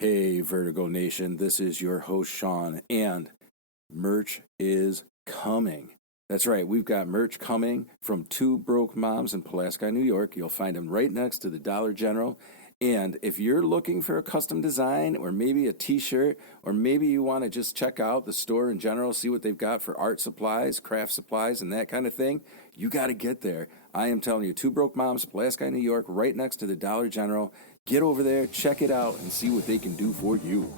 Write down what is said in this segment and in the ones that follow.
Hey, Vertigo Nation, this is your host, Sean, and merch is coming. That's right, we've got merch coming from Two Broke Moms in Pulaski, New York. You'll find them right next to the Dollar General. And if you're looking for a custom design or maybe a t-shirt, or maybe you want to just check out the store in general, see what they've got for art supplies, craft supplies, and that kind of thing, you got to get there. I am telling you, Two Broke Moms, Pulaski, New York, right next to the Dollar General. Get over there, check it out, and see what they can do for you.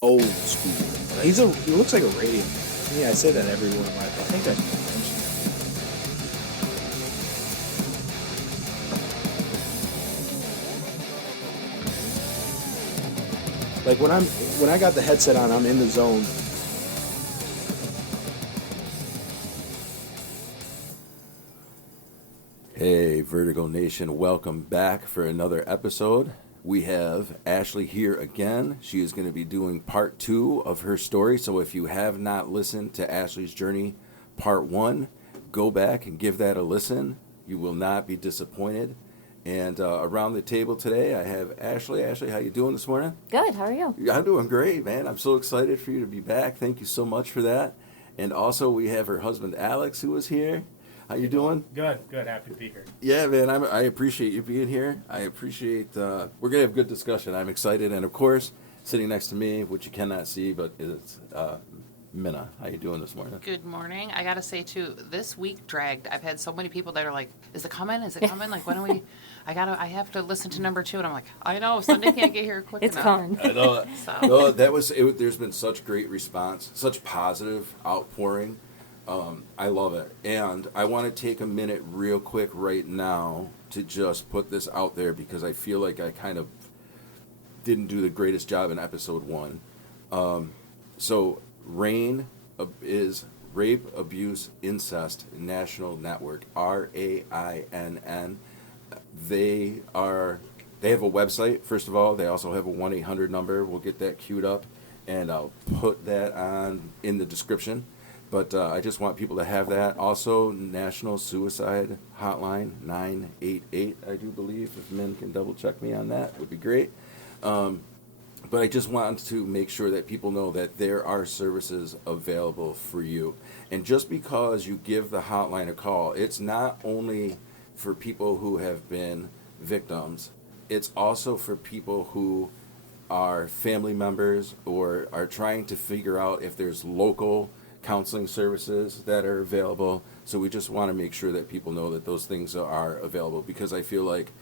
Old school. He looks like a radio man. Yeah, I say that every one of my. I think I mentioned that. Like when I got the headset on, I'm in the zone. Hey, Vertigo Nation, welcome back for another episode. We have Ashley here again. She is going to be doing part 2 of her story. So if you have not listened to Ashley's journey, part 1, go back and give that a listen. You will not be disappointed. And around the table today, I have Ashley. Ashley, how you doing this morning? Good. How are you? I'm doing great, man. I'm so excited for you to be back. Thank you so much for that. And also, we have her husband, Alex, who is here. How you doing? Good. Happy to be here. Yeah, man, I appreciate you being here. I appreciate, we're going to have a good discussion. I'm excited. And, of course, sitting next to me, which you cannot see, but it's Minna. How you doing this morning? Good morning. I got to say, too, this week dragged. I've had so many people that are like, is it coming? Is it coming? Like, when are we? I have to listen to number 2. And I'm like, I know, Sunday can't get here quick It's enough. coming. I know. So. No, that was it. There's been such great response, such positive outpouring. I love it. And I want to take a minute real quick right now to just put this out there because I feel like I kind of didn't do the greatest job in episode 1. So RAINN is Rape, Abuse, Incest National Network, RAINN. They have a website, first of all. They also have a 1-800 number. We'll get that queued up, and I'll put that on in the description. But I just want people to have that. Also, National Suicide Hotline, 988, I do believe. If men can double check me on that, would be great. But I just want to make sure that people know that there are services available for you. And just because you give the hotline a call, it's not only for people who have been victims, it's also for people who are family members or are trying to figure out if there's local counseling services that are available. So we just want to make sure that people know that those things are available, because I feel like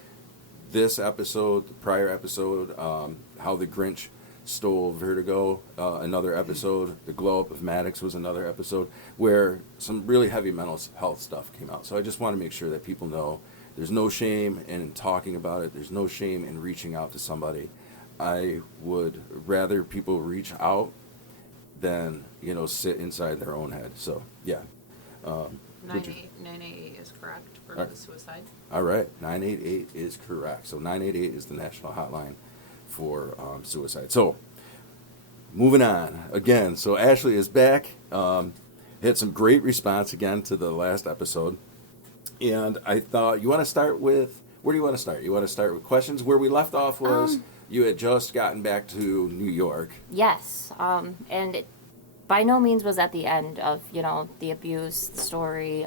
this episode, the prior episode, how the Grinch stole Vertigo, another episode, the glow up of Maddox was another episode, where some really heavy mental health stuff came out. So I just want to make sure that people know there's no shame in talking about it. There's no shame in reaching out to somebody. I would rather people reach out than, sit inside their own head. So, yeah. 988 is correct for the suicide. All right. 988 is correct. So 988 is the national hotline for suicide. So, moving on. Again, so Ashley is back. Had some great response again to the last episode. And I thought, you want to start with, where do you want to start? You want to start with questions? Where we left off was you had just gotten back to New York. Yes. And it by no means was at the end of, the abuse story,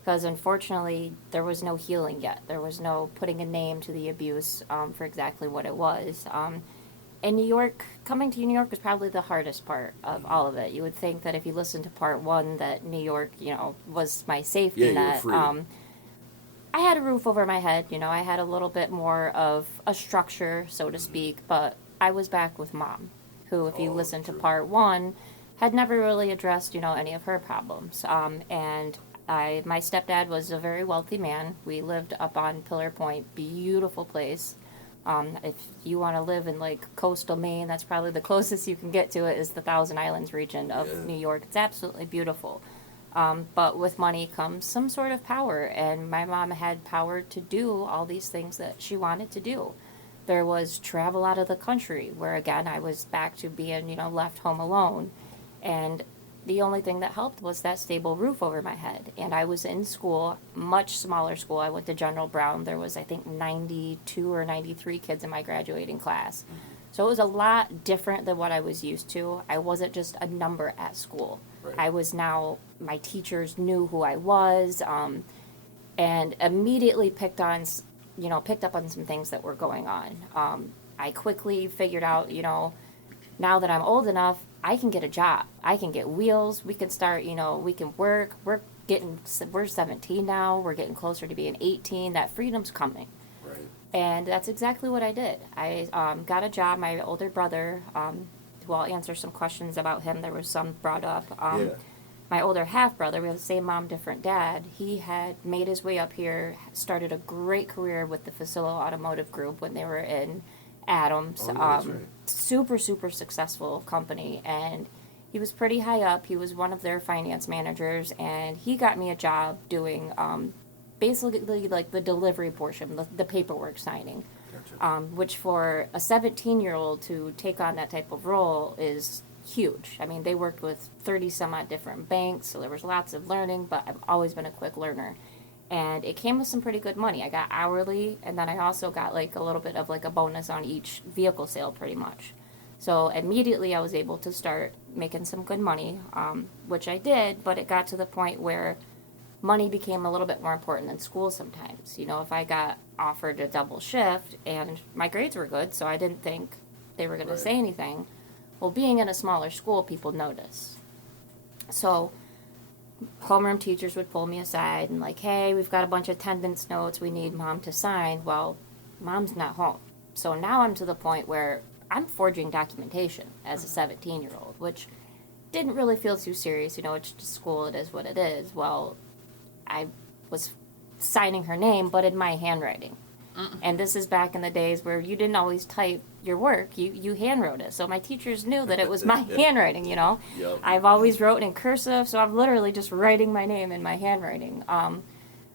because unfortunately there was no healing yet. There was no putting a name to the abuse for exactly what it was. In New York, coming to New York was probably the hardest part of all of it. You would think that if you listened to part 1 that New York, was my safety net. You were free. I had a roof over my head, I had a little bit more of a structure, so to speak, but I was back with Mom, who, if you listen to part 1, had never really addressed, any of her problems. And my stepdad was a very wealthy man. We lived up on Pillar Point, beautiful place. If you want to live in, coastal Maine, that's probably the closest you can get to it, is the Thousand Islands region of New York. It's absolutely beautiful. But with money comes some sort of power, and my mom had power to do all these things that she wanted to do. There was travel out of the country, where again I was back to being, left home alone. And the only thing that helped was that stable roof over my head. And I was in school, much smaller school. I went to General Brown. There was, I think, 92 or 93 kids in my graduating class. So it was a lot different than what I was used to. I wasn't just a number at school. Right. I was now, my teachers knew who I was, and immediately picked up on some things that were going on. I quickly figured out, now that I'm old enough, I can get a job. I can get wheels. We can start, we can work. We're 17 now. We're getting closer to being 18. That freedom's coming. Right. And that's exactly what I did. I got a job. My older brother, who I'll answer some questions about him. There was some brought up. Yeah. My older half-brother, we have the same mom, different dad, he had made his way up here, started a great career with the Facillo Automotive Group when they were in Adams. Oh, yeah, that's right. Super, super successful company. And he was pretty high up. He was one of their finance managers, and he got me a job doing basically like the delivery portion, the paperwork signing. Gotcha. Which for a 17-year-old to take on that type of role is huge. I mean, they worked with 30 some odd different banks, so there was lots of learning, but I've always been a quick learner. And it came with some pretty good money. I got hourly, and then I also got like a little bit of like a bonus on each vehicle sale pretty much. So immediately I was able to start making some good money, which I did, but it got to the point where money became a little bit more important than school sometimes. If I got offered a double shift, and my grades were good, so I didn't think they were going to Right. say anything. Well, being in a smaller school, people notice. So homeroom teachers would pull me aside and like, hey, we've got a bunch of attendance notes we need mom to sign. Well, mom's not home. So now I'm to the point where I'm forging documentation as a 17-year-old, which didn't really feel too serious. It's just school, it is what it is. Well, I was signing her name, but in my handwriting. And this is back in the days where you didn't always type your work, you handwrote it. So my teachers knew that it was my handwriting, Yep. I've always wrote in cursive, so I'm literally just writing my name in my handwriting.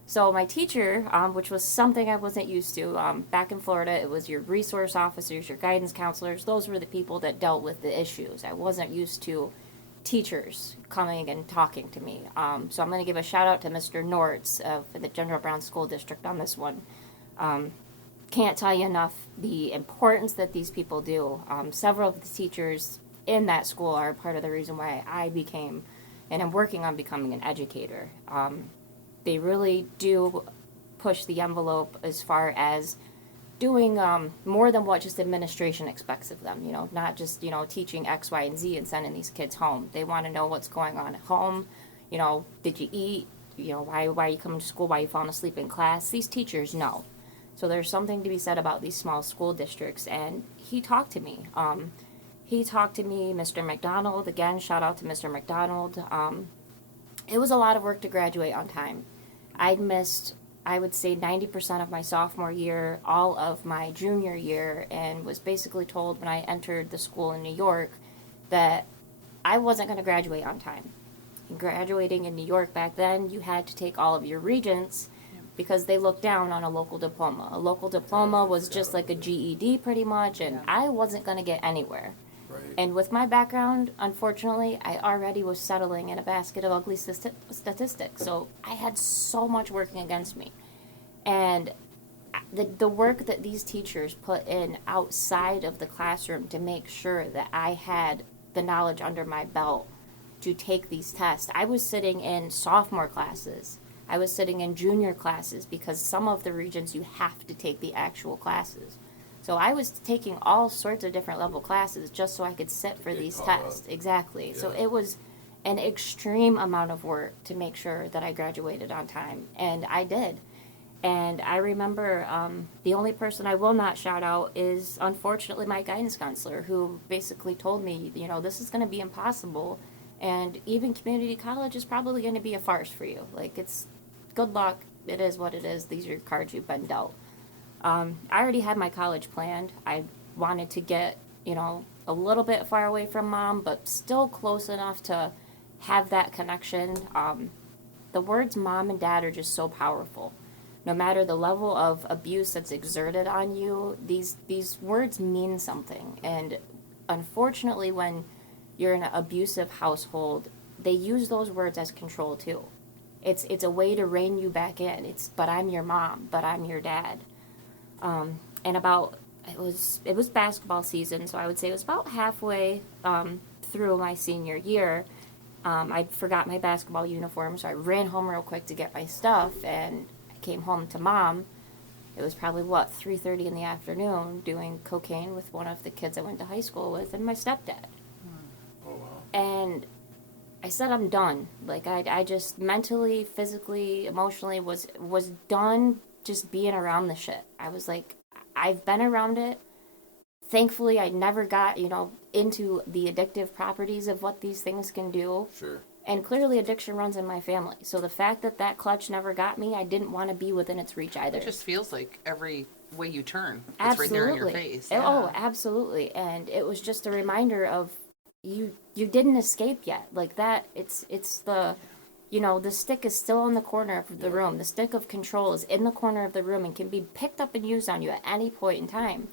So my teacher, which was something I wasn't used to, back in Florida, it was your resource officers, your guidance counselors. Those were the people that dealt with the issues. I wasn't used to teachers coming and talking to me. So I'm going to give a shout out to Mr. Nortz of the General Brown School District on this one. Can't tell you enough the importance that these people do. Several of the teachers in that school are part of the reason why I became, and I'm working on becoming an educator. They really do push the envelope as far as doing more than what just administration expects of them. Not just, teaching X, Y, and Z and sending these kids home. They want to know what's going on at home. Did you eat? Why are you coming to school? Why are you falling asleep in class? These teachers know. So there's something to be said about these small school districts, and he talked to me. Mr. McDonald, again, shout out to Mr. McDonald. It was a lot of work to graduate on time. I'd missed, I would say, 90% of my sophomore year, all of my junior year, and was basically told when I entered the school in New York that I wasn't going to graduate on time. Graduating in New York back then, you had to take all of your regents because they looked down on a local diploma. A local diploma was just like a GED pretty much, and I wasn't going to get anywhere. Right. And with my background, unfortunately, I already was settling in a basket of ugly statistics. So I had so much working against me. And the work that these teachers put in outside of the classroom to make sure that I had the knowledge under my belt to take these tests. I was sitting in sophomore classes. I was sitting in junior classes because some of the regions you have to take the actual classes. So I was taking all sorts of different level classes just so I could sit for Get these caught tests. up. Exactly. Yeah. So it was an extreme amount of work to make sure that I graduated on time. And I did. And I remember the only person I will not shout out is, unfortunately, my guidance counselor, who basically told me, this is going to be impossible. And even community college is probably going to be a farce for you. Like, it's good luck. It is what it is. These are your cards you've been dealt. I already had my college planned. I wanted to get, a little bit far away from mom, but still close enough to have that connection. The words mom and dad are just so powerful. no matter the level of abuse that's exerted on you, these words mean something. And unfortunately, when you're in an abusive household, they use those words as control too. It's a way to rein you back in. But I'm your mom, but I'm your dad. And it was basketball season, so I would say it was about halfway through my senior year. I forgot my basketball uniform, so I ran home real quick to get my stuff, and I came home to Mom. It was probably, 3:30 in the afternoon, doing cocaine with one of the kids I went to high school with and my stepdad. Oh, wow. And I said I'm done. Like, I just mentally, physically, emotionally was done just being around the shit. I was like, I've been around it. Thankfully, I never got, into the addictive properties of what these things can do. Sure. And clearly addiction runs in my family. So the fact that clutch never got me, I didn't want to be within its reach either. It just feels like every way you turn, it's Absolutely. right there in your face. Oh, Yeah. absolutely. And it was just a reminder of you didn't escape yet. Like that, it's the, the stick is still in the corner of the room. The stick of control is in the corner of the room and can be picked up and used on you at any point in time.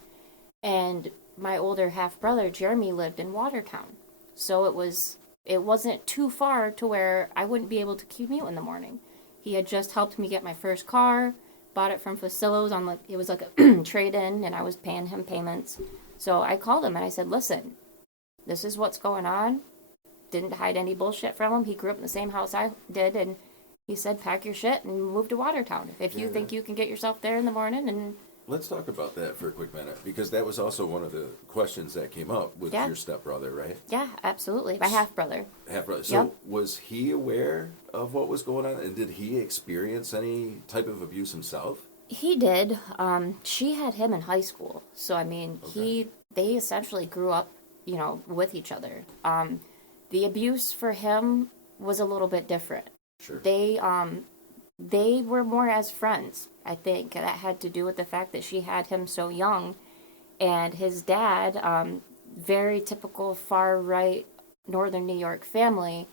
And my older half-brother, Jeremy, lived in Watertown. So it wasn't too far to where I wouldn't be able to commute in the morning. He had just helped me get my first car, bought it from Facilos it was like a trade-in, and I was paying him payments. So I called him and I said, listen, this is what's going on. Didn't hide any bullshit from him. He grew up in the same house I did, and he said, pack your shit and move to Watertown. If you think you can get yourself there in the morning. And let's talk about that for a quick minute, because that was also one of the questions that came up with your stepbrother, right? Yeah, absolutely. My half-brother. Half-brother. So was he aware of what was going on, and did he experience any type of abuse himself? He did. She had him in high school. So, I mean, they essentially grew up, with each other. The abuse for him was a little bit different. Sure. They were more as friends, I think. That had to do with the fact that she had him so young. And his dad, very typical far-right Northern New York family,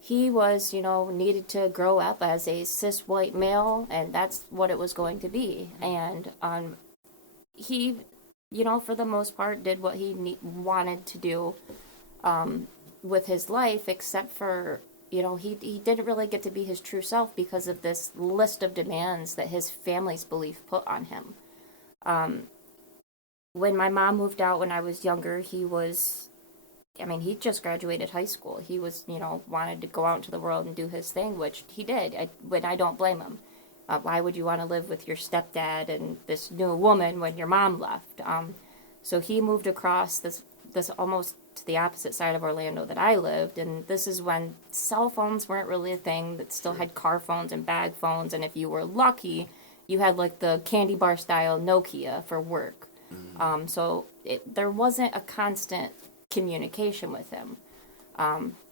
he was, needed to grow up as a cis white male, and that's what it was going to be. And he, for the most part, did what he wanted to do with his life, except for, he didn't really get to be his true self because of this list of demands that his family's belief put on him. When my mom moved out when I was younger, he just graduated high school. He was, wanted to go out into the world and do his thing, which he did. I don't blame him. Why would you want to live with your stepdad and this new woman when your mom left? So he moved across this almost to the opposite side of Orlando that I lived, and this is when cell phones weren't really a thing. That still had car phones and bag phones, and if you were lucky, you had like the candy bar style Nokia for work. So there wasn't a constant communication with him.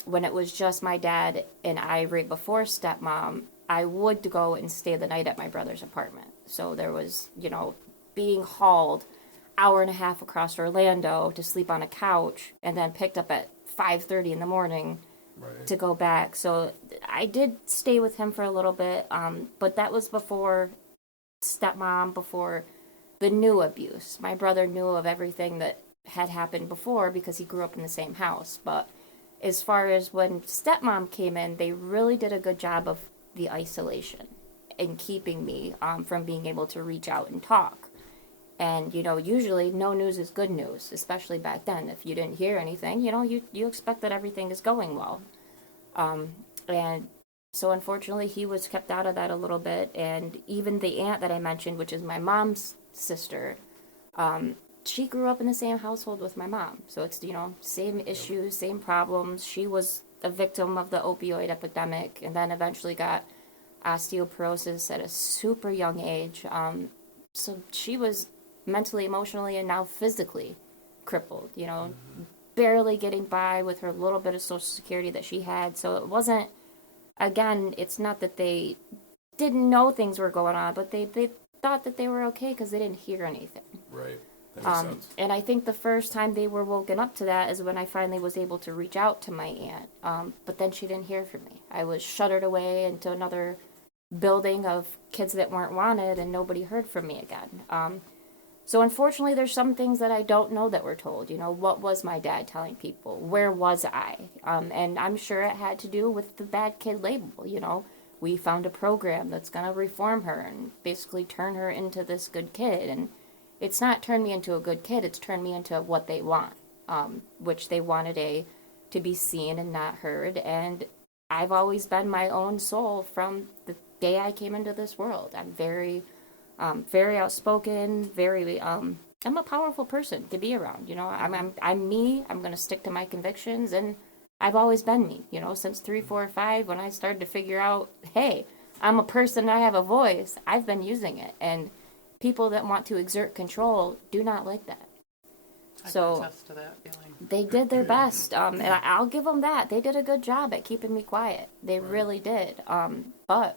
When it was just my dad and I right before stepmom, I would go and stay the night at my brother's apartment. So there was, being hauled hour and a half across Orlando to sleep on a couch and then picked up at 5:30 in the morning to go back. So I did stay with him for a little bit, but that was before stepmom, before the new abuse. My brother knew of everything that had happened before because he grew up in the same house. But as far as when stepmom came in, they really did a good job of the isolation and keeping me from being able to reach out and talk. And, usually no news is good news, especially back then. If you didn't hear anything, you expect that everything is going well. And so unfortunately he was kept out of that a little bit. And even the aunt that I mentioned, which is my mom's sister, she grew up in the same household with my mom. So it's, same issues, same problems. She was a victim of the opioid epidemic and then eventually got osteoporosis at a super young age. So she was mentally, emotionally, and now physically crippled, barely getting by with her little bit of Social Security that she had. So it wasn't, again, it's not that they didn't know things were going on, but they thought that they were okay because they didn't hear anything. Right. That makes sense. And I think the first time they were woken up to that is when I finally was able to reach out to my aunt. But then she didn't hear from me. I was shuttered away into another building of kids that weren't wanted, and nobody heard from me again. So unfortunately, there's some things that I don't know that were told. You know, what was my dad telling people? Where was I? And I'm sure it had to do with the bad kid label. You know, we found a program that's going to reform her and basically turn her into this good kid. And it's not turned me into a good kid. It's turned me into what they want, which they wanted to be seen and not heard. And I've always been my own soul from the day I came into this world. I'm very outspoken, I'm a powerful person to be around. You know, I'm me. I'm going to stick to my convictions, and I've always been me. You know, since 3, 4, 5, when I started to figure out, hey, I'm a person. I have a voice. I've been using it, and people that want to exert control do not like that. I So can attest to that feeling. they did their best, and I'll give them that. They did a good job at keeping me quiet. They really did. But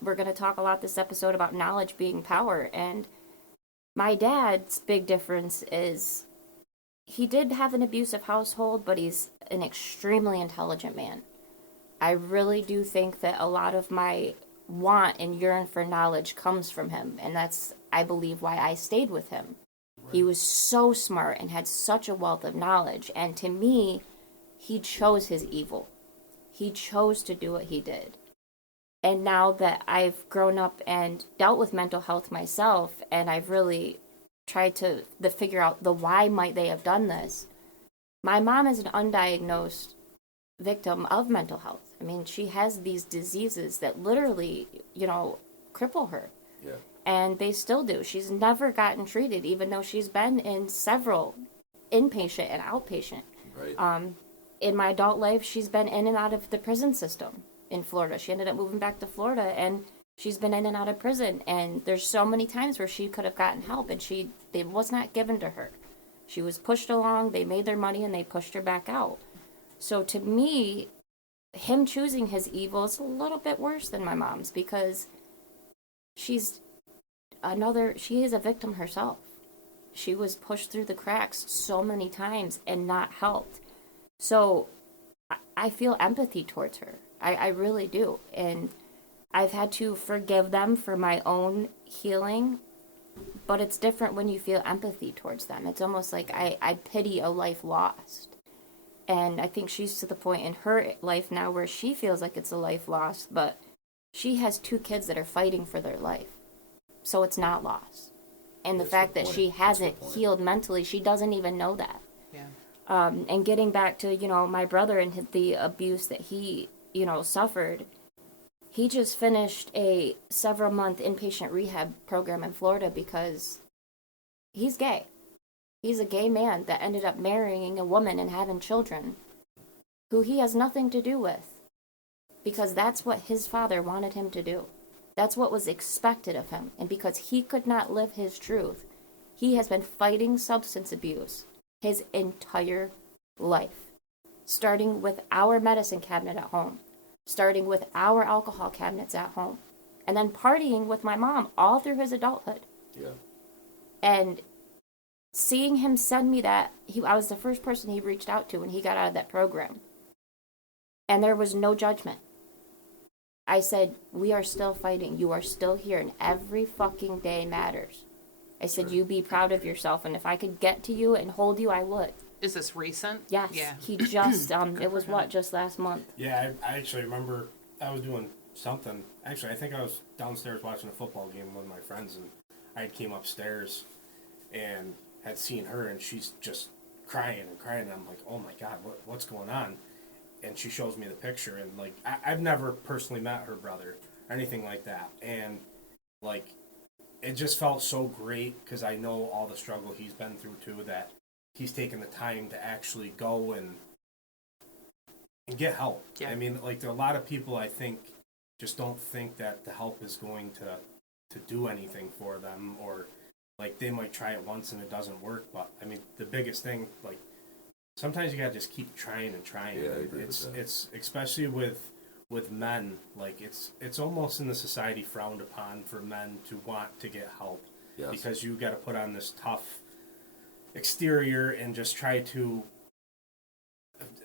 we're going to talk a lot this episode about knowledge being power, and my dad's big difference is he did have an abusive household, but he's an extremely intelligent man. I really do think that a lot of my want and yearn for knowledge comes from him, and that's, I believe, why I stayed with him. He was so smart and had such a wealth of knowledge, and to me, he chose his evil. He chose to do what he did. And now that I've grown up and dealt with mental health myself, and I've really tried to figure out the why might they have done this, my mom is an undiagnosed victim of mental health. I mean, she has these diseases that literally, you know, cripple her. Yeah. And they still do. She's never gotten treated, even though she's been in several inpatient and outpatient. Right. In my adult life, she's been in and out of the prison system in Florida. She ended up moving back to Florida, and she's been in and out of prison. And there's so many times where she could have gotten help, and it was not given to her. She was pushed along. They made their money, and they pushed her back out. So to me, him choosing his evil is a little bit worse than my mom's, because she is a victim herself. She was pushed through the cracks so many times and not helped. So I feel empathy towards her. I really do. And I've had to forgive them for my own healing, but it's different when you feel empathy towards them. It's almost like I pity a life lost. And I think she's to the point in her life now where she feels like it's a life lost, but she has 2 kids that are fighting for their life. So it's not lost. And the fact that she hasn't healed mentally, she doesn't even know that. Yeah. And getting back to, you know, my brother and the abuse that he, you know, suffered, he just finished a several-month inpatient rehab program in Florida because he's gay. He's a gay man that ended up marrying a woman and having children who he has nothing to do with, because that's what his father wanted him to do. That's what was expected of him. And because he could not live his truth, he has been fighting substance abuse his entire life, starting with our medicine cabinet at home, starting with our alcohol cabinets at home, and then partying with my mom all through his adulthood. Yeah. And seeing him send me that, I was the first person he reached out to when he got out of that program. And there was no judgment. I said, we are still fighting. You are still here, and every fucking day matters. I said, you be proud of yourself, and if I could get to you and hold you, I would. Is this recent? Yes. Yeah. He just, it was just last month? Yeah, I actually remember I was doing something. Actually, I think I was downstairs watching a football game with my friends, and I came upstairs and had seen her, and she's just crying and crying, and I'm like, oh my God, what's going on? And she shows me the picture, and like I've never personally met her brother or anything like that, and like it just felt so great because I know all the struggle he's been through too, that he's taken the time to actually go and get help. Yeah. I mean, like there are a lot of people I think just don't think that the help is going to do anything for them, or like they might try it once and it doesn't work. But I mean, the biggest thing, like, sometimes you gotta just keep trying and trying. Yeah, I agree with that. It's especially with men, like it's almost in the society frowned upon for men to want to get help. Yes. Because you got to put on this tough exterior and just try to,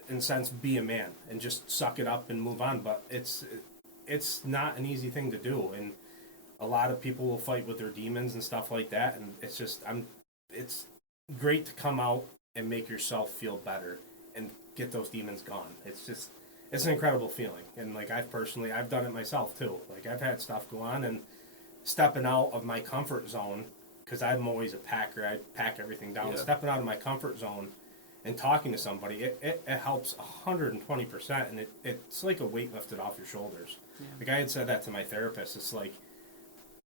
in a sense, be a man and just suck it up and move on. But it's it's not an easy thing to do, and a lot of people will fight with their demons and stuff like that, and it's just it's great to come out and make yourself feel better and get those demons gone. It's an incredible feeling, and like I've done it myself too. Like I've had stuff go on, and stepping out of my comfort zone, because I'm always a packer. I pack everything down. Yeah. Stepping out of my comfort zone and talking to somebody, it helps 120%, and it's like a weight lifted off your shoulders. Yeah. Like I had said that to my therapist. It's like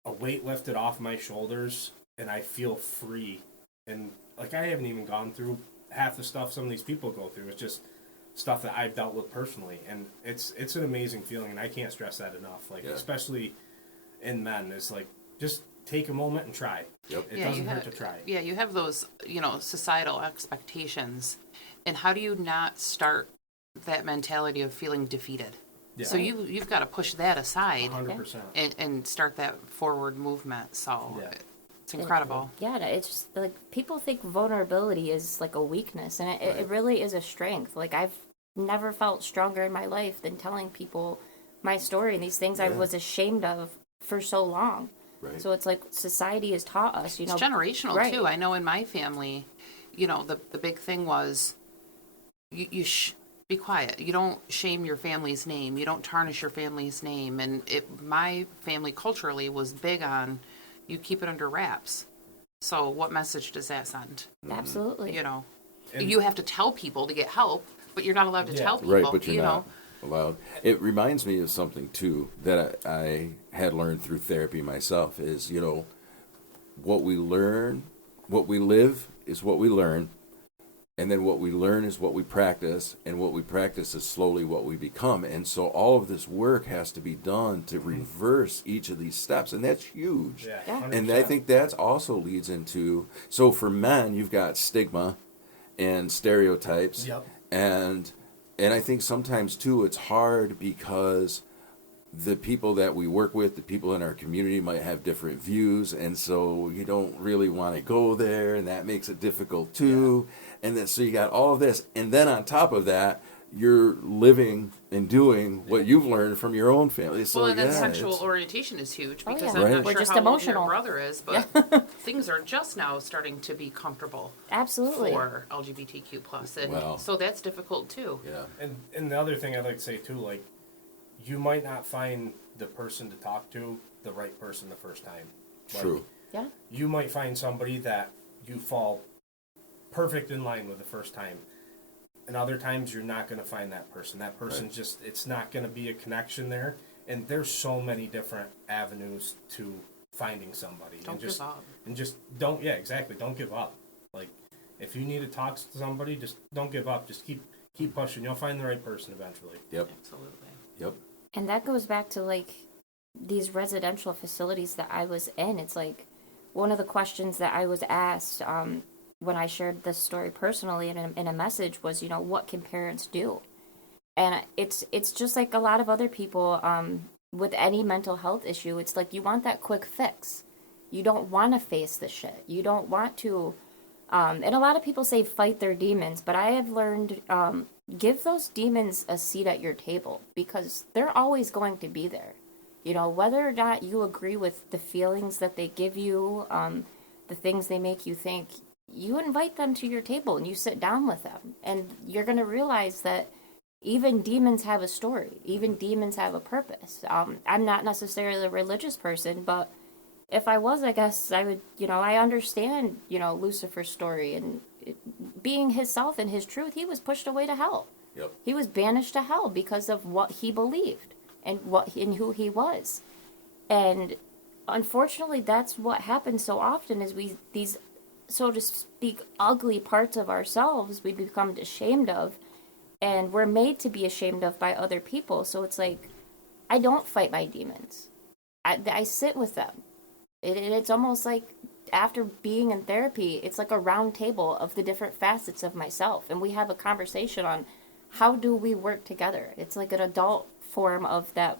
a weight lifted off my shoulders, and I feel free. And like I haven't even gone through half the stuff some of these people go through. It's just stuff that I've dealt with personally, and it's an amazing feeling, and I can't stress that enough. Like especially in men, it's like just take a moment and try. Yep. It doesn't hurt to try. Yeah, you have those, societal expectations, and how do you not start that mentality of feeling defeated? Yeah. So you've got to push that aside 100%. And start that forward movement. So it's incredible. It's just like people think vulnerability is like a weakness, and it really is a strength. Like I've never felt stronger in my life than telling people my story and these things I was ashamed of for so long. Right. So it's like society has taught us, It's generational too. I know in my family, the big thing was you be quiet. You don't shame your family's name. You don't tarnish your family's name. And my family culturally was big on you keep it under wraps. So what message does that send? Absolutely. You have to tell people to get help, but you're not allowed to tell people. Right, but you're not allowed. It reminds me of something too that I had learned through therapy myself is, what we learn, what we live is what we learn, and then what we learn is what we practice, and what we practice is slowly what we become. And so all of this work has to be done to reverse each of these steps, and that's huge. Yeah. And I think that also leads into, so for men, you've got stigma and stereotypes. Yep. And I think sometimes, too, it's hard because the people that we work with, the people in our community might have different views, and so you don't really want to go there, and that makes it difficult, too. Yeah. And then so you got all of this, and then on top of that, you're living and doing what you've learned from your own family. So, and then sexual orientation is huge, because I'm not We're sure just how emotional. old your brother is, but things are just now starting to be comfortable. Absolutely. For LGBTQ+. And so that's difficult, too. Yeah. And the other thing I'd like to say, too, like, you might not find the person to talk to the right person the first time. Like, true. Yeah. You might find somebody that you fall perfect in line with the first time. And other times you're not going to find that person. That person's just, it's not going to be a connection there. And there's so many different avenues to finding somebody. Don't give up. And just don't give up. Like, if you need to talk to somebody, just don't give up. Just keep pushing. You'll find the right person eventually. Yep. Absolutely. Yep. And that goes back to like these residential facilities that I was in. It's like one of the questions that I was asked when I shared this story personally in a message was, what can parents do? And it's just like a lot of other people with any mental health issue. It's like you want that quick fix. You don't want to face the shit. You don't want to. And a lot of people say fight their demons, but I have learned give those demons a seat at your table, because they're always going to be there. Whether or not you agree with the feelings that they give you, the things they make you think, you invite them to your table and you sit down with them, and you're going to realize that even demons have a story. Even demons have a purpose. I'm not necessarily a religious person, but if I was, I guess I would, I understand, Lucifer's story, and being himself and his truth, he was pushed away to hell. Yep. He was banished to hell because of what he believed and who he was. And unfortunately, that's what happens so often is these, so to speak, ugly parts of ourselves we become ashamed of, and we're made to be ashamed of by other people. So it's like, I don't fight my demons. I sit with them. It's almost like after being in therapy, it's like a round table of the different facets of myself, and we have a conversation on how do we work together. It's like an adult form of that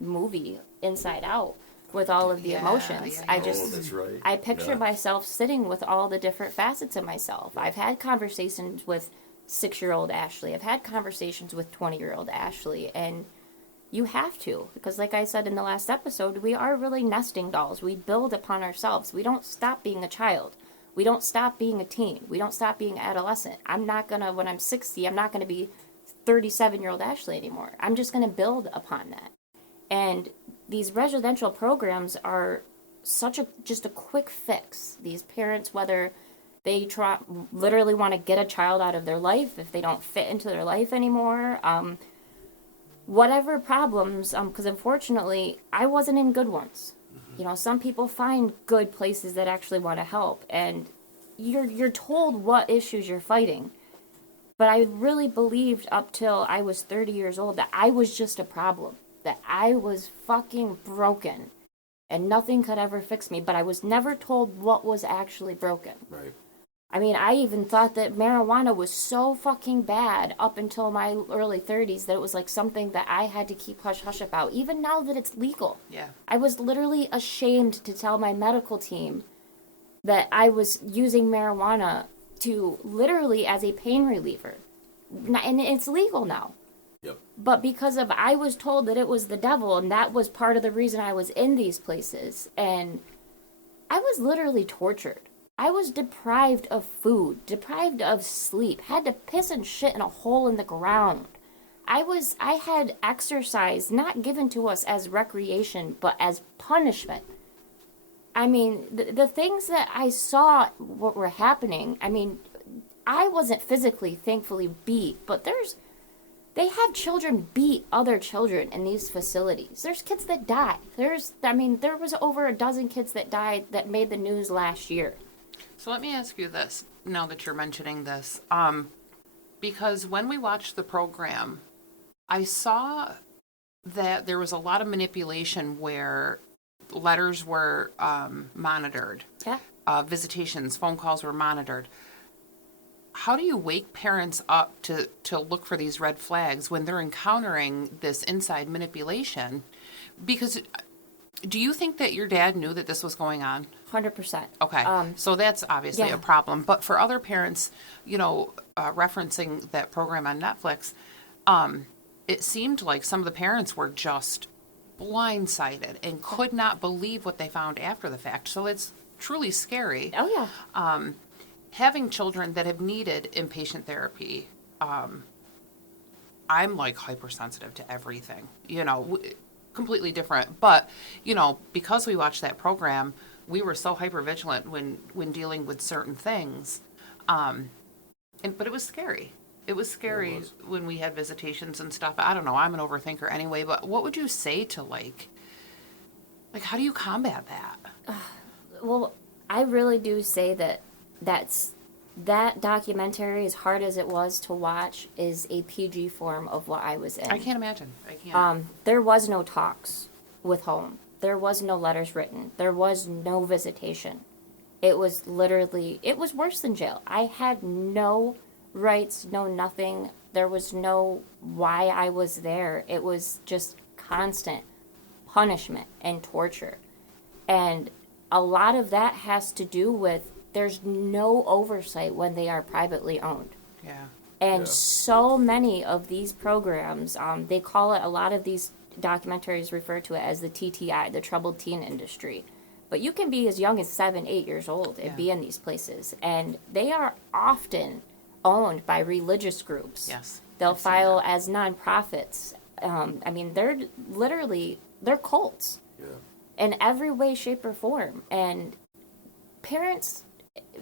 movie Inside Out with all of the emotions. That's right. I picture myself sitting with all the different facets of myself. I've had conversations with 6-year-old Ashley. I've had conversations with 20-year-old Ashley, and You have to, because like I said in the last episode, we are really nesting dolls. We build upon ourselves. We don't stop being a child. We don't stop being a teen. We don't stop being adolescent. I'm not going to, when I'm 60, I'm not going to be 37-year-old Ashley anymore. I'm just going to build upon that. And these residential programs are just a quick fix. These parents, whether they literally want to get a child out of their life, if they don't fit into their life anymore, whatever problems, because unfortunately, I wasn't in good ones. You know, some people find good places that actually want to help, and you're told what issues you're fighting. But I really believed up till I was 30 years old that I was just a problem, that I was fucking broken, and nothing could ever fix me. But I was never told what was actually broken. Right. I mean, I even thought that marijuana was so fucking bad up until my early 30s that it was like something that I had to keep hush-hush about, even now that it's legal. Yeah. I was literally ashamed to tell my medical team that I was using marijuana to literally as a pain reliever. And it's legal now. Yep. But because of, I was told that it was the devil, and that was part of the reason I was in these places. And I was literally tortured. I was deprived of food, deprived of sleep, had to piss and shit in a hole in the ground. I had exercise not given to us as recreation, but as punishment. I mean, the things that I saw what were happening, I mean, I wasn't physically, thankfully, beat, but they have children beat other children in these facilities. There's kids that die. There was over a dozen kids that died that made the news last year. So let me ask you this, now that you're mentioning this. Because when we watched the program, I saw that there was a lot of manipulation where letters were monitored. Yeah. Visitations, phone calls were monitored. How do you wake parents up to look for these red flags when they're encountering this inside manipulation? Because do you think that your dad knew that this was going on? 100%. Okay, so that's obviously yeah. a problem. But for other parents, referencing that program on Netflix, it seemed like some of the parents were just blindsided and could not believe what they found after the fact. So it's truly scary. Oh, yeah. Having children that have needed inpatient therapy, I'm like hypersensitive to everything, completely different. But, because we watched that program, we were so hypervigilant when dealing with certain things. But it was scary. It was scary when we had visitations and stuff. I don't know. I'm an overthinker anyway, but what would you say to like how do you combat that? Well, I really do say that documentary, as hard as it was to watch, is a PG form of what I was in. I can't imagine. I can't. There was no talks with home. There was no letters written. There was no visitation. It was worse than jail. I had no rights, no nothing. There was no why I was there. It was just constant punishment and torture. And a lot of that has to do with there's no oversight when they are privately owned. Yeah. And so many of these programs, they call it, a lot of these documentaries refer to it as the TTI, the troubled teen industry. But you can be as young as 7, 8 years old and be in these places. And they are often owned by religious groups. Yes. They'll file as nonprofits. They're cults. Yeah. In every way, shape, or form. And parents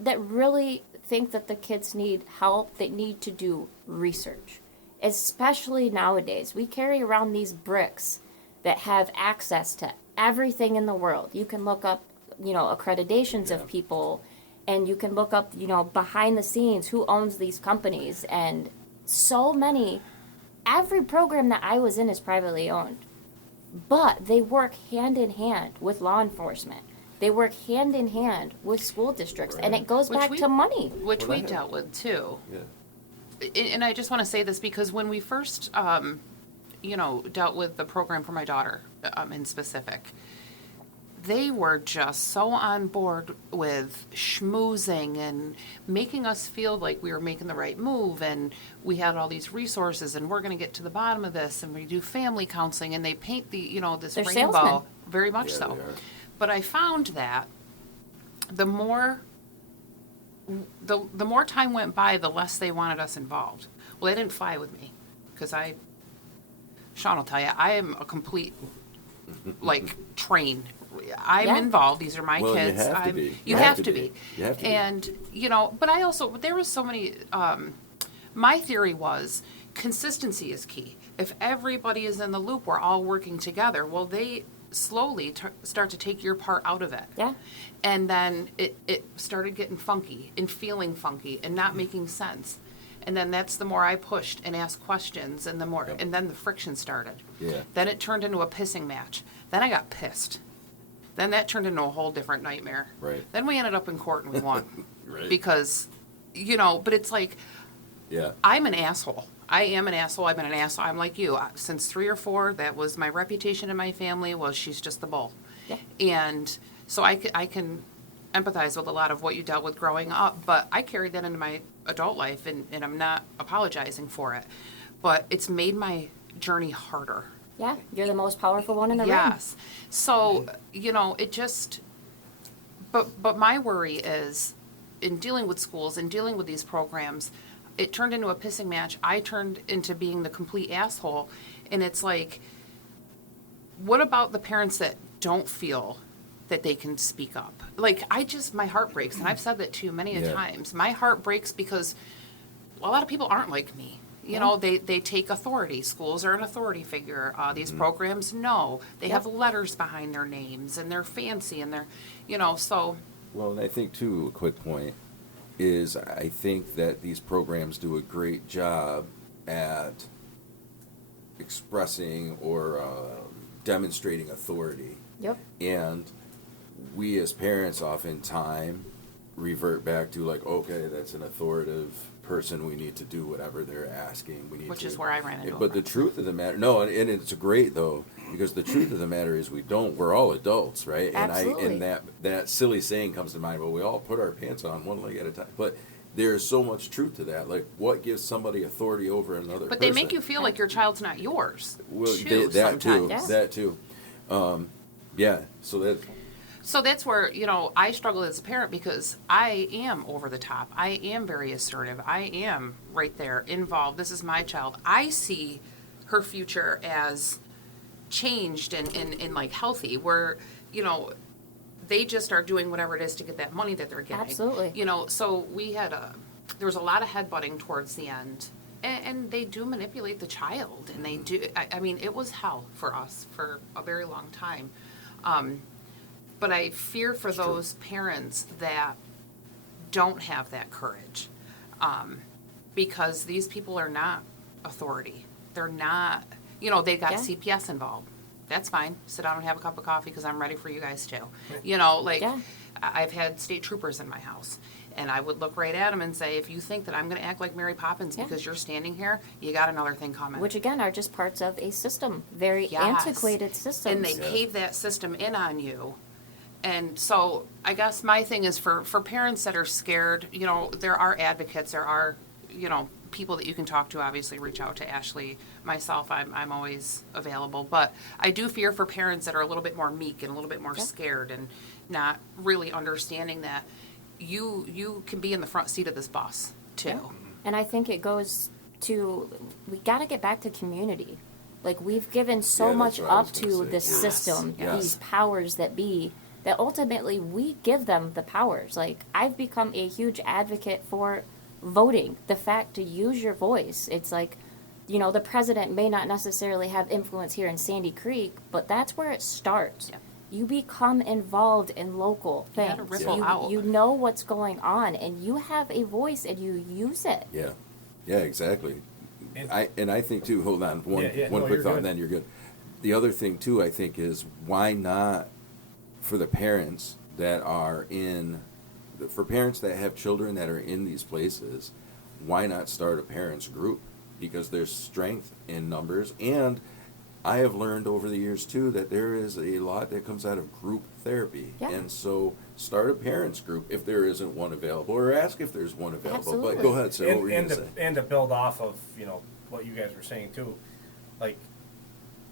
that really think that the kids need help, they need to do research. Especially nowadays. We carry around these bricks that have access to everything in the world. You can look up, accreditations of people, and you can look up, behind the scenes, who owns these companies. And so many, every program that I was in is privately owned. But they work hand in hand with law enforcement. They work hand in hand with school districts. Right. And it goes back to money. Which we dealt with, too. Yeah. And I just want to say this because when we first, dealt with the program for my daughter in specific, they were just so on board with schmoozing and making us feel like we were making the right move, and we had all these resources, and we're going to get to the bottom of this, and we do family counseling, and they paint the, this They're rainbow, salesmen. very much Yeah, so. they are. But I found that the more time went by, the less they wanted us involved. Well, they didn't fly with me, because Sean will tell you, I am a complete, train. I'm Yeah. involved. These are my Well, kids. you have to be. You have to be. You have to be. And, but I also, there was so many, my theory was consistency is key. If everybody is in the loop, we're all working together, well, they slowly start to take your part out of it. Yeah. And then it started getting funky and feeling funky and not making sense. And then that's the more I pushed and asked questions, and and then the friction started. Yeah. Then it turned into a pissing match. Then I got pissed. Then that turned into a whole different nightmare. Right. Then we ended up in court and we won. Right. Because, but it's like, Yeah. I'm an asshole. I am an asshole. I've been an asshole. I'm like you. Since 3 or 4, that was my reputation in my family, was she's just the bull. Yeah. And so I can empathize with a lot of what you dealt with growing up, but I carried that into my adult life, and I'm not apologizing for it. But it's made my journey harder. Yeah, you're the most powerful one in the room. Yes. So, it just, but my worry is, in dealing with schools and dealing with these programs, it turned into a pissing match. I turned into being the complete asshole. And it's like, what about the parents that don't feel that they can speak up? Like, my heart breaks. And I've said that to you many a Yeah. times. My heart breaks because a lot of people aren't like me. They take authority. Schools are an authority figure. These programs, no. They have letters behind their names, and they're fancy, and they're, so. Well, and I think, too, a quick point is I think that these programs do a great job at expressing or demonstrating authority. Yep. And we as parents oftentimes revert back to like, okay, that's an authoritative person. We need to do whatever they're asking. Which is where I ran into But the truth of the matter, no, and it's great though, because the truth of the matter is we're all adults, right? Absolutely. And that silly saying comes to mind, well, we all put our pants on one leg at a time. But there's so much truth to that. Like, what gives somebody authority over another But person? they make you feel like your child's not yours. Well, too, that too. sometimes. Yeah. That too. Yeah. So that's where, I struggle as a parent, because I am over the top. I am very assertive. I am right there, involved. This is my child. I see her future as changed and like healthy, where, they just are doing whatever it is to get that money that they're getting. Absolutely. So there was a lot of headbutting towards the end. And they do manipulate the child, and they do. I mean, it was hell for us for a very long time. But I fear for those parents that don't have that courage, because these people are not authority. They're not, they got Yeah. CPS involved. That's fine. Sit down and have a cup of coffee, because I'm ready for you guys too. Yeah. I've had state troopers in my house. And I would look right at them and say, if you think that I'm going to act like Mary Poppins Yeah. because you're standing here, you got another thing coming. Which again are just parts of a system, very Yes. antiquated systems. And they pave that system in on you. And so I guess my thing is for parents that are scared, there are advocates, there are, people that you can talk to. Obviously, reach out to Ashley. Myself, I'm always available. But I do fear for parents that are a little bit more meek and a little bit more scared and not really understanding that you can be in the front seat of this bus too. Yeah. And I think it goes to, we got to get back to community. Like, we've given so Yeah, that's much what I was up gonna to say. this Yes. system, Yes. these powers that be, that ultimately we give them the powers. Like, I've become a huge advocate for voting, the fact to use your voice. It's like, the president may not necessarily have influence here in Sandy Creek, but that's where it starts. Yep. You become involved in local You things. gotta ripple out. You know what's going on, and you have a voice, and you use it. Yeah. Yeah, exactly. And- I think too, hold on, one No, quick you're thought, good. and then you're good. The other thing too, I think, is why not, for the parents that are for parents that have children that are in these places, why not start a parents group? Because there's strength in numbers, and I have learned over the years too that there is a lot that comes out of group therapy. Yeah. And so start a parents group if there isn't one available, or ask if there's one available. Absolutely. But go ahead, Sarah. What were you and going to, to say? and to build off of what you guys were saying too, like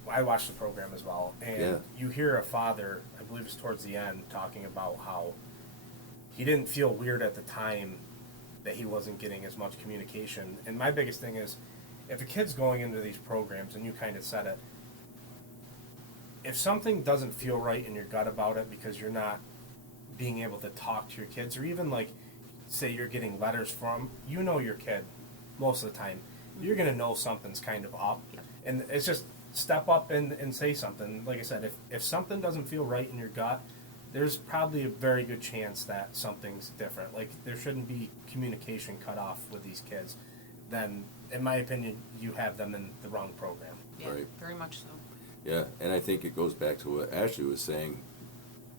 I watched the program as well, and Yeah. you hear a father, I believe it's towards the end, talking about how he didn't feel weird at the time that he wasn't getting as much communication. And my biggest thing is, if a kid's going into these programs, and you kind of said it, if something doesn't feel right in your gut about it because you're not being able to talk to your kids, or even like say you're getting letters from your kid most of the time, you're going to know something's kind of up. Yep. And it's just step up and say something. Like I said, if something doesn't feel right in your gut, there's probably a very good chance that something's different. Like there shouldn't be communication cut off with these kids. Then in my opinion, you have them in the wrong program. Yeah, Right. very much so. Yeah, and I think it goes back to what Ashley was saying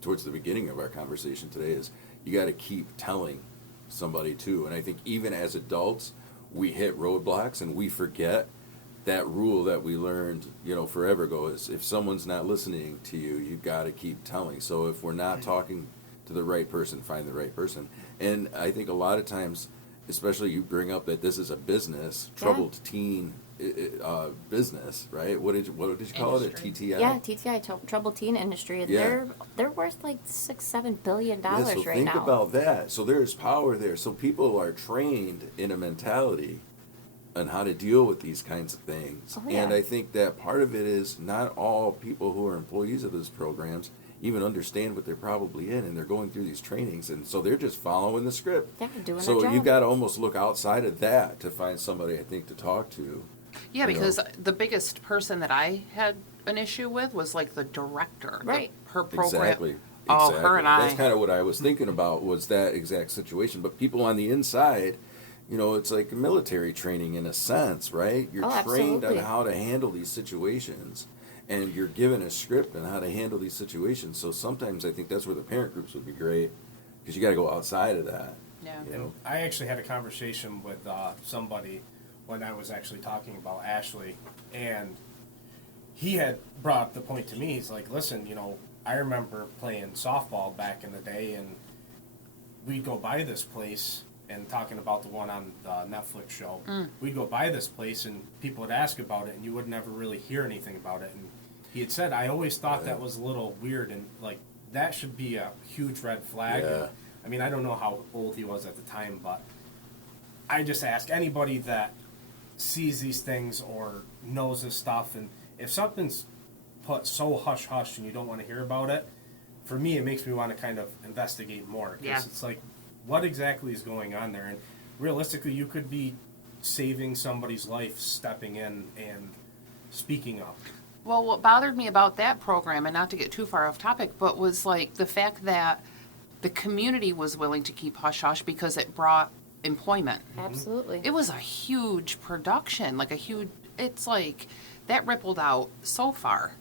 towards the beginning of our conversation today is you got to keep telling somebody too. And I think even as adults, we hit roadblocks and we forget that rule that we learned, forever ago is if someone's not listening to you, you got to keep telling. So if we're not talking to the right person, find the right person. And I think a lot of times, especially you bring up that this is a business, troubled teen business, right? What did you call Industry. it? A TTI? Yeah, TTI, Troubled Teen Industry. Yeah. They're worth like $6-7 billion Yeah, so right think now. about that. So there's power there. So people are trained in a mentality on how to deal with these kinds of things. Oh, yeah. And I think that part of it is not all people who are employees of those programs even understand what they're probably in, and they're going through these trainings, and so they're just following the script. Yeah, doing so their you job. got to almost look outside of that to find somebody, I think, to talk to. Yeah, You know. because the biggest person that I had an issue with was like the director. Right. Her program. Exactly. Oh, Exactly. her and I. That's kind of what I was thinking about, was that exact situation. But people on the inside, it's like military training in a sense, right? You're Oh, trained on absolutely. how to handle these situations, and you're given a script on how to handle these situations. So sometimes I think that's where the parent groups would be great, because you got to go outside of that. Yeah. You know? I actually had a conversation with somebody when I was actually talking about Ashley, and he had brought up the point to me. He's like, listen, I remember playing softball back in the day, and we'd go by this place, and talking about the one on the Netflix show, we'd go by this place, and people would ask about it, and you would never really hear anything about it. And he had said, I always thought that was a little weird, and like that should be a huge red flag. Yeah. I mean, I don't know how old he was at the time, but I just ask anybody that sees these things or knows this stuff, and if something's put so hush hush and you don't want to hear about it, for me it makes me want to kind of investigate more, because Yeah. it's like, what exactly is going on there? And realistically, you could be saving somebody's life stepping in and speaking up. Well, what bothered me about that program, and not to get too far off topic, but was like the fact that the community was willing to keep hush hush because it brought employment. Absolutely. It was a huge production, it's like that rippled out so far.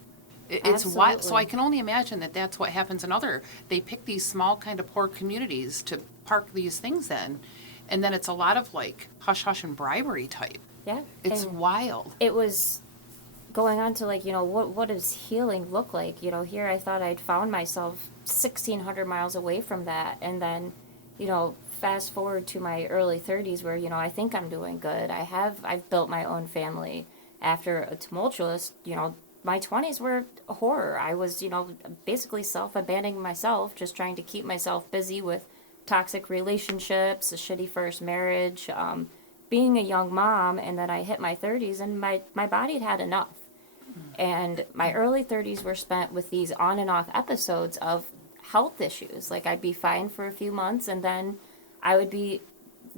It's why, so Absolutely. I can only imagine that that's what happens in they pick these small kind of poor communities to park these things in, and then it's a lot of like hush hush and bribery type. Yeah. It's and wild. it was going on to like, what does healing look like? Here I thought I'd found myself 1,600 miles away from that. And then, fast forward to my early 30s where, I think I'm doing good. I've built my own family after a tumultuous, my 20s were a horror. I was, basically self-abandoning myself, just trying to keep myself busy with toxic relationships, a shitty first marriage, being a young mom. And then I hit my 30s and my body had had enough. And my early 30s were spent with these on and off episodes of health issues. Like I'd be fine for a few months and then I would be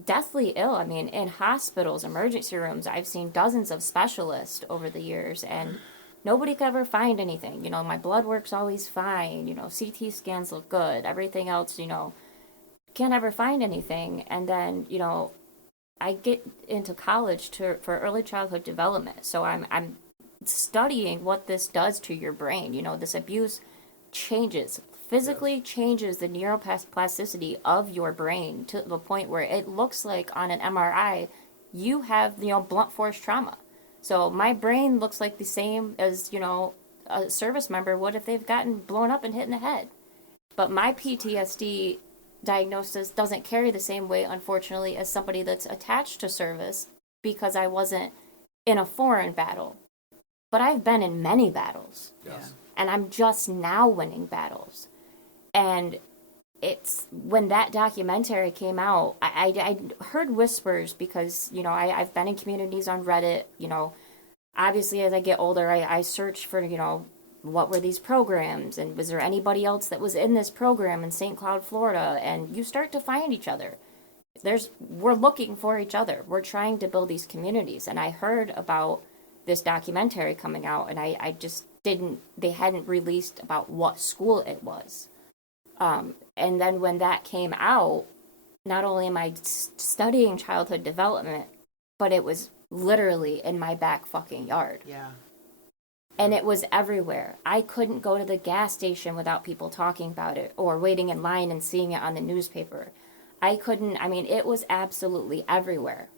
deathly ill. I mean, in hospitals, emergency rooms, I've seen dozens of specialists over the years and nobody could ever find anything. My blood work's always fine. CT scans look good. Everything else, can't ever find anything. And then, I get into college for early childhood development. So I'm studying what this does to your brain. This abuse physically changes the neuroplasticity of your brain to the point where it looks like on an MRI you have, blunt force trauma. So my brain looks like the same as, a service member would if they've gotten blown up and hit in the head. But my PTSD diagnosis doesn't carry the same weight, unfortunately, as somebody that's attached to service because I wasn't in a foreign battle. But I've been in many battles. Yes. And I'm just now winning battles. And it's when that documentary came out, I heard whispers because, you know, I've been in communities on Reddit, you know. Obviously, as I get older, I search for, you know, what were these programs, and was there anybody else that was in this program in St. Cloud, Florida? And you start to find each other. We're looking for each other. We're trying to build these communities. And I heard about this documentary coming out, and I just they hadn't released about what school it was. And then when that came out, not only am I studying childhood development, but it was literally in my back fucking yard. Yeah. And it was everywhere. I couldn't go to the gas station without people talking about it or waiting in line and seeing it on the newspaper. It was absolutely everywhere.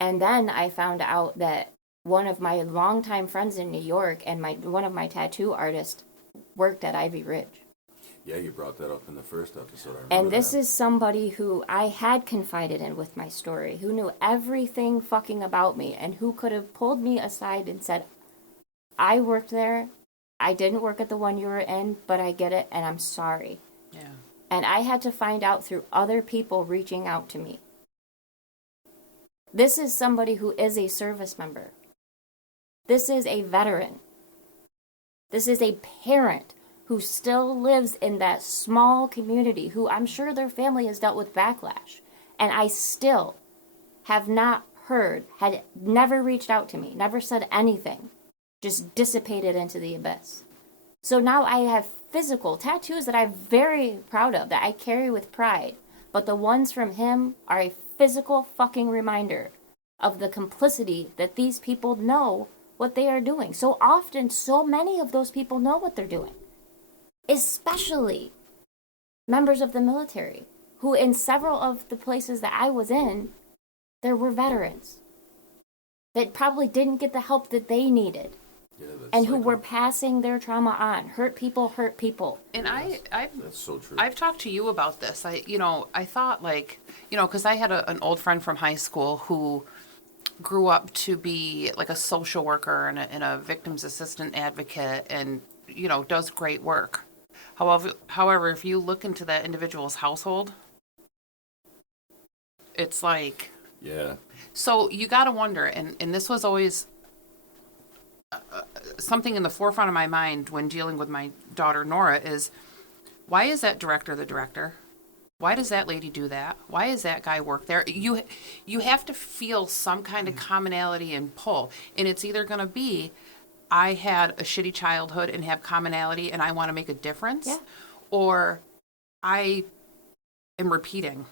And then I found out that one of my longtime friends in New York and one of my tattoo artists worked at Ivy Ridge. Yeah, you brought that up in the first episode. I remember And this that. is somebody who I had confided in with my story, who knew everything fucking about me, and who could have pulled me aside and said, I worked there. I didn't work at the one you were in, but I get it, and I'm sorry. Yeah. And I had to find out through other people reaching out to me. This is somebody who is a service member. This is a veteran. This is a parent who still lives in that small community, who I'm sure their family has dealt with backlash. And I still have not heard, had never reached out to me, never said anything, just dissipated into the abyss. So now I have physical tattoos that I'm very proud of, that I carry with pride. But the ones from him are a physical fucking reminder of the complicity that these people know what they are doing. So often, so many of those people know what they're doing. Especially members of the military, who in several of the places that I was in, there were veterans that probably didn't get the help that they needed. Yeah, And who were passing their trauma on. Hurt people. And that's so true. I've talked to you about this. I thought because I had an old friend from high school who grew up to be like a social worker and a victim's assistant advocate, and does great work. However, if you look into that individual's household, it's like, yeah. So you got to wonder, and this was always something in the forefront of my mind when dealing with my daughter Nora is, why is that director the director? Why does that lady do that? Why does that guy work there? You have to feel some kind of commonality and pull, and it's either going to be, I had a shitty childhood and have commonality and I want to make a difference, or I am repeating.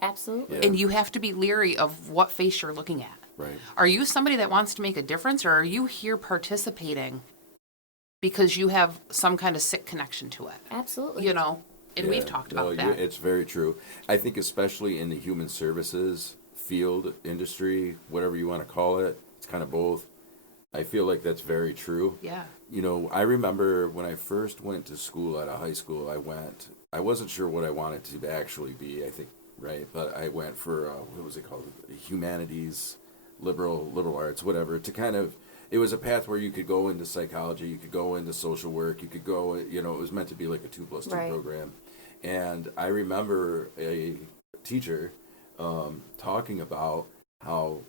Absolutely. And you have to be leery of what face you're looking at. Right. Are you somebody that wants to make a difference, or are you here participating because you have some kind of sick connection to it? Absolutely. And we've talked about that. It's very true. I think especially in the human services field, industry, whatever you want to call it, it's kind of both. I feel like that's very true. Yeah. I remember when I first went to school at a high school, I wasn't sure what I wanted to actually be, I think, right? But I went for, what was it called? Humanities, liberal arts, whatever, to kind of, it was a path where you could go into psychology, you could go into social work, you could go, it was meant to be like a 2+2 program. And I remember a teacher talking about how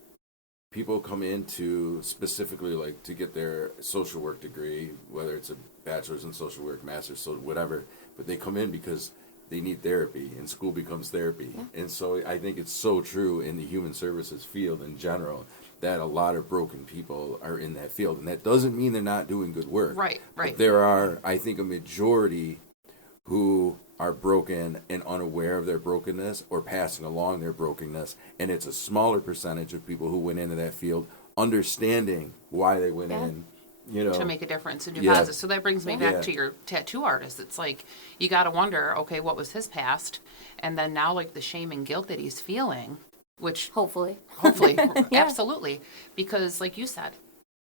people come into specifically like to get their social work degree, whether it's a bachelor's in social work, master's, so whatever, but they come in because they need therapy, and school becomes therapy. Yeah. And so I think it's so true in the human services field in general that a lot of broken people are in that field. And that doesn't mean they're not doing good work. Right. But there are, I think, a majority who are broken and unaware of their brokenness or passing along their brokenness. And it's a smaller percentage of people who went into that field understanding why they went in. To make a difference and do positive. So that brings me back to your tattoo artist. It's like, you got to wonder, okay, what was his past? And then now, like, the shame and guilt that he's feeling, which... Hopefully, absolutely. Because, like you said,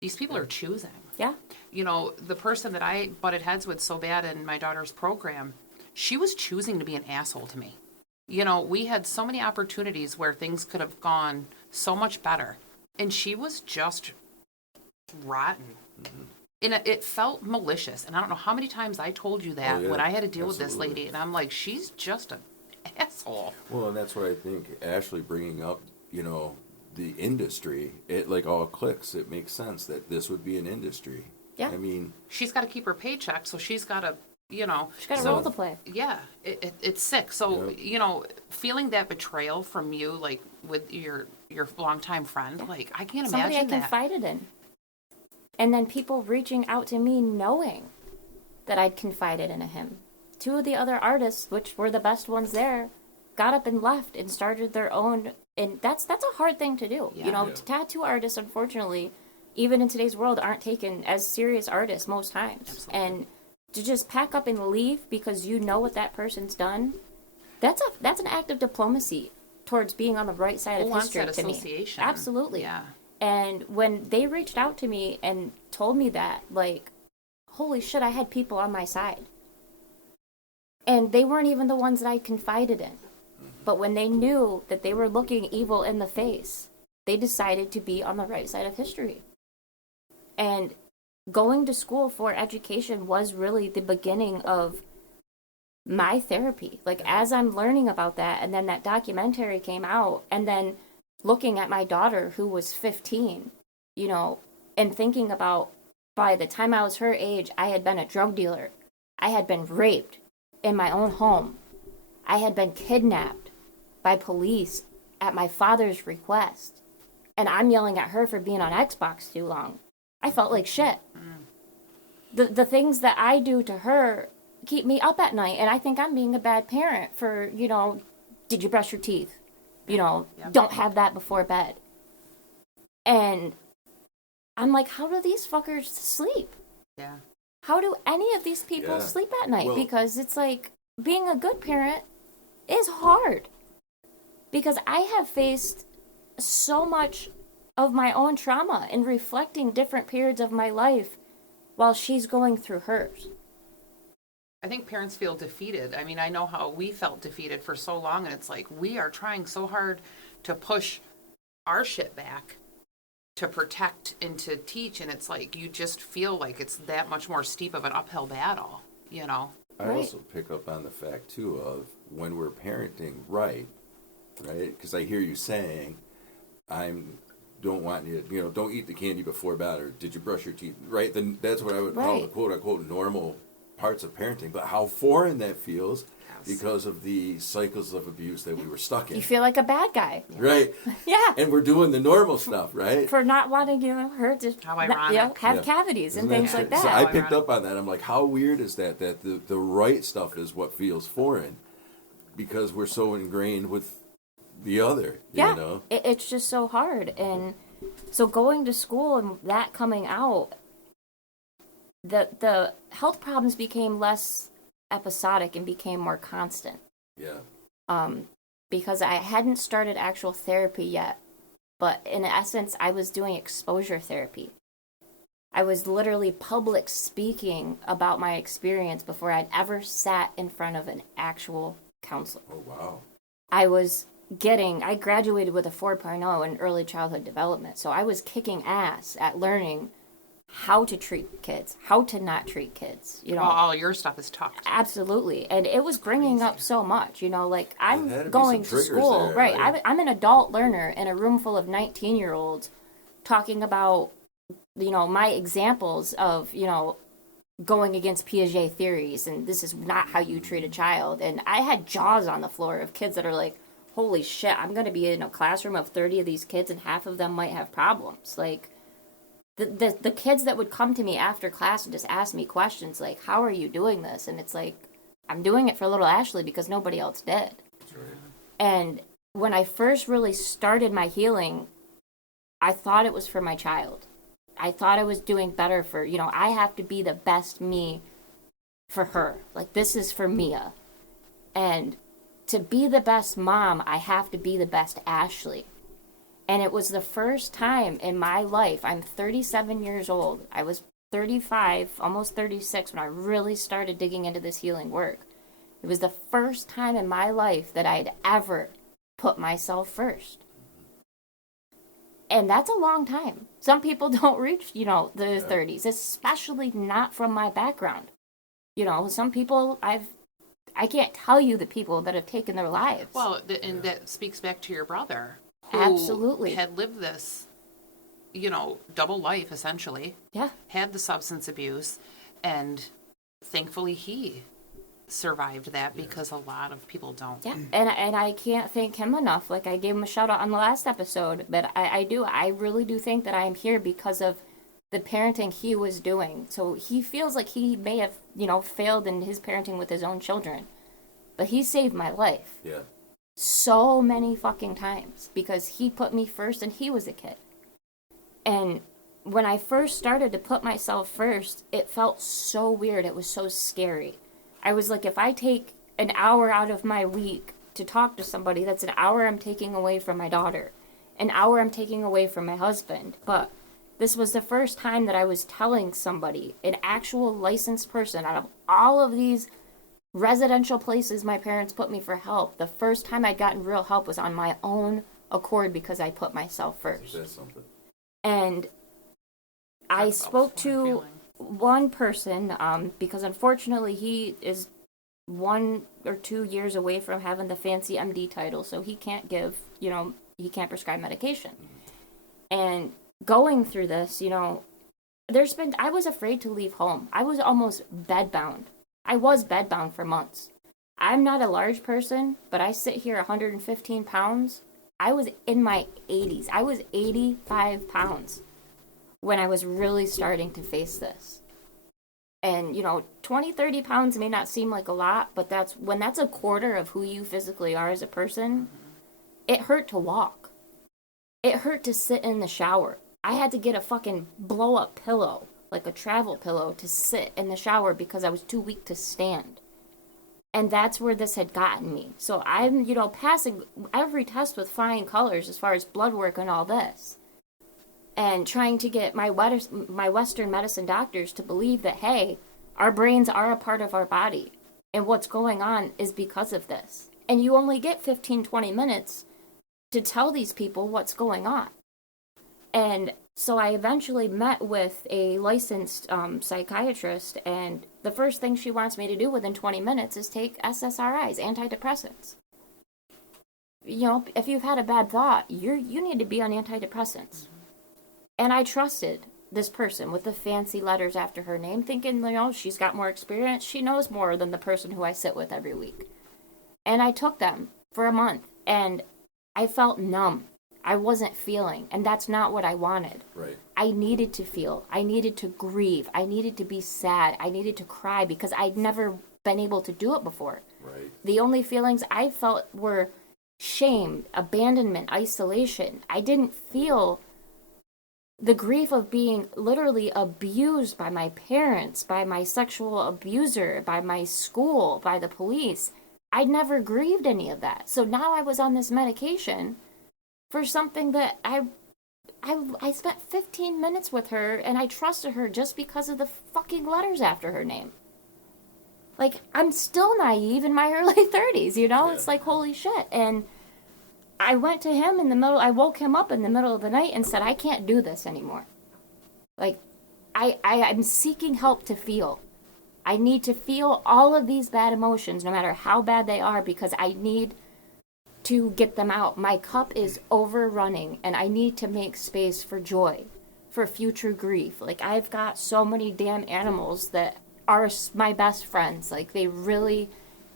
these people are choosing. Yeah. The person that I butted heads with so bad in my daughter's program, she was choosing to be an asshole to me. You know, we had so many opportunities where things could have gone so much better, and she was just rotten. And it felt malicious, and I don't know how many times I told you that when I had to deal with this lady, and I'm like, she's just an asshole. Well, and that's where I think Ashley bringing up, the industry, it like all clicks. It makes sense that this would be an industry. Yeah. I mean, She's got to keep her paycheck, so she's got to, She's got a role to play. Yeah, it's sick. So, feeling that betrayal from you, like with your longtime friend, like I can't Somebody imagine I that. confided in. And then people reaching out to me knowing that I'd confided in him. Two of the other artists, which were the best ones there, got up and left and started their own. And that's a hard thing to do. Yeah. Tattoo artists, unfortunately, even in today's world, aren't taken as serious artists most times. Absolutely. And to just pack up and leave because you know what that person's done, that's an act of diplomacy towards being on the right side of history that to me. association. Absolutely. Yeah. And when they reached out to me and told me that, like, holy shit, I had people on my side. And they weren't even the ones that I confided in. But when they knew that they were looking evil in the face, they decided to be on the right side of history. And going to school for education was really the beginning of my therapy. Like, as I'm learning about that, and then that documentary came out, and then looking at my daughter who was 15, and thinking about by the time I was her age, I had been a drug dealer. I had been raped in my own home. I had been kidnapped by police at my father's request. And I'm yelling at her for being on Xbox too long. I felt like shit. The things that I do to her keep me up at night, and I think I'm being a bad parent for, did you brush your teeth? Don't have that before bed. And I'm like, how do these fuckers sleep? Yeah. How do any of these people sleep at night? Well, because it's like, being a good parent is hard. Because I have faced so much of my own trauma and reflecting different periods of my life while she's going through hers. I think parents feel defeated. I mean, I know how we felt defeated for so long, and it's like we are trying so hard to push our shit back to protect and to teach, and it's like you just feel like it's that much more steep of an uphill battle, I also pick up on the fact, too, of when we're parenting right? Because I hear you saying, don't want you, don't eat the candy before bed, or did you brush your teeth, right? Then that's what I would call the quote-unquote normal parts of parenting. But how foreign that feels because of the cycles of abuse that we were stuck in. You feel like a bad guy. Right. Yeah. And we're doing the normal stuff, right? For not wanting her to How ironic. have cavities and things like that. So I picked up on that. I'm like, how weird is that the right stuff is what feels foreign because we're so ingrained with the other, It's just so hard. And so going to school and that coming out, the health problems became less episodic and became more constant. Yeah. Because I hadn't started actual therapy yet, but in essence, I was doing exposure therapy. I was literally public speaking about my experience before I'd ever sat in front of an actual counselor. Oh, wow. I graduated with a 4.0 in early childhood development, so I was kicking ass at learning how to treat kids, how to not treat kids. Well, all your stuff is tough. Absolutely. And it was bringing up so much, like I'm going to triggers school, there, right? right? I'm an adult learner in a room full of 19-year-olds talking about, my examples of, going against Piaget theories, and this is not how you treat a child. And I had jaws on the floor of kids that are like, holy shit, I'm going to be in a classroom of 30 of these kids and half of them might have problems. Like, the kids that would come to me after class and just ask me questions like, how are you doing this? And it's like, I'm doing it for little Ashley because nobody else did. That's right. And when I first really started my healing, I thought it was for my child. I thought I was doing better for, I have to be the best me for her. Like, this is for Mia. And to be the best mom, I have to be the best Ashley. And it was the first time in my life, I'm 37 years old. I was 35, almost 36 when I really started digging into this healing work. It was the first time in my life that I'd ever put myself first. And that's a long time. Some people don't reach, their 30s, especially not from my background. Some people I can't tell you the people that have taken their lives. Well, and that speaks back to your brother, who Absolutely had lived this, double life essentially. Yeah. Had the substance abuse, and thankfully he survived that, because a lot of people don't. Yeah, and I can't thank him enough. Like, I gave him a shout out on the last episode, but I really do think that I am here because of the parenting he was doing. So he feels like he may have, failed in his parenting with his own children, but he saved my life. Yeah. So many fucking times because he put me first and he was a kid. And when I first started to put myself first, it felt so weird. It was so scary. I was like, if I take an hour out of my week to talk to somebody, that's an hour I'm taking away from my daughter, an hour I'm taking away from my husband. But this was the first time that I was telling somebody, an actual licensed person, out of all of these residential places my parents put me for help, the first time I'd gotten real help was on my own accord because I put myself first. That's something. And I spoke to one person, because unfortunately he is 1 or 2 years away from having the fancy MD title, so he can't he can't prescribe medication. And going through this, I was afraid to leave home. I was almost bedbound. I was bedbound for months. I'm not a large person, but I sit here 115 pounds. I was in my 80s. I was 85 pounds when I was really starting to face this. And, 20, 30 pounds may not seem like a lot, but that's a quarter of who you physically are as a person. It hurt to walk. It hurt to sit in the shower. I had to get a fucking blow-up pillow, like a travel pillow, to sit in the shower because I was too weak to stand. And that's where this had gotten me. So I'm, passing every test with flying colors as far as blood work and all this. And trying to get my Western medicine doctors to believe that, hey, our brains are a part of our body. And what's going on is because of this. And you only get 15, 20 minutes to tell these people what's going on. And so I eventually met with a licensed psychiatrist, and the first thing she wants me to do within 20 minutes is take SSRIs, antidepressants. If you've had a bad thought, you need to be on antidepressants. And I trusted this person with the fancy letters after her name, thinking, she's got more experience. She knows more than the person who I sit with every week. And I took them for a month, and I felt numb. I wasn't feeling, and that's not what I wanted. Right. I needed to feel. I needed to grieve. I needed to be sad. I needed to cry because I'd never been able to do it before. Right. The only feelings I felt were shame, abandonment, isolation. I didn't feel the grief of being literally abused by my parents, by my sexual abuser, by my school, by the police. I'd never grieved any of that. So now I was on this medication for something that I spent 15 minutes with her, and I trusted her just because of the fucking letters after her name. Like, I'm still naive in my early 30s, Yeah. It's like, holy shit. And I went to him I woke him up in the middle of the night and said, I can't do this anymore. Like, I'm seeking help to feel. I need to feel all of these bad emotions, no matter how bad they are, because I need to get them out. My cup is overrunning, and I need to make space for joy, for future grief. Like, I've got so many damn animals that are my best friends. Like, they really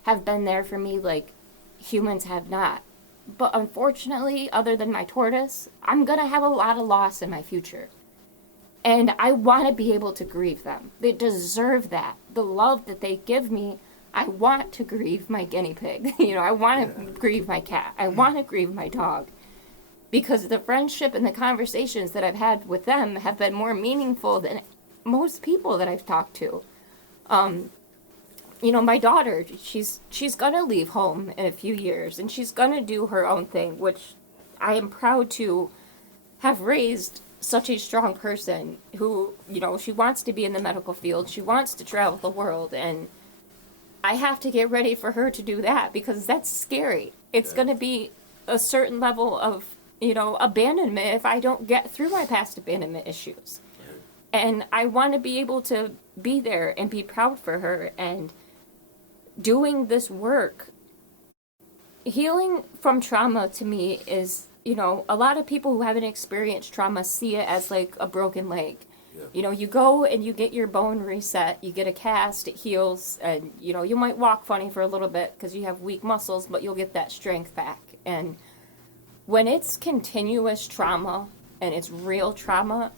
have been there for me like humans have not. But unfortunately, other than my tortoise, I'm going to have a lot of loss in my future. And I want to be able to grieve them. They deserve that. The love that they give me, I want to grieve my guinea pig. I want to grieve my cat. I want to grieve my dog. Because the friendship and the conversations that I've had with them have been more meaningful than most people that I've talked to. My daughter, she's going to leave home in a few years, and she's going to do her own thing, which I am proud to have raised such a strong person who, she wants to be in the medical field. She wants to travel the world, and I have to get ready for her to do that because that's scary. It's Yeah. going to be a certain level of, abandonment if I don't get through my past abandonment issues. And I want to be able to be there and be proud for her. And doing this work, healing from trauma to me is, a lot of people who haven't experienced trauma see it as like a broken leg. Yeah. You go and you get your bone reset, you get a cast, it heals, and, you might walk funny for a little bit because you have weak muscles, but you'll get that strength back. And when it's continuous trauma and it's real trauma,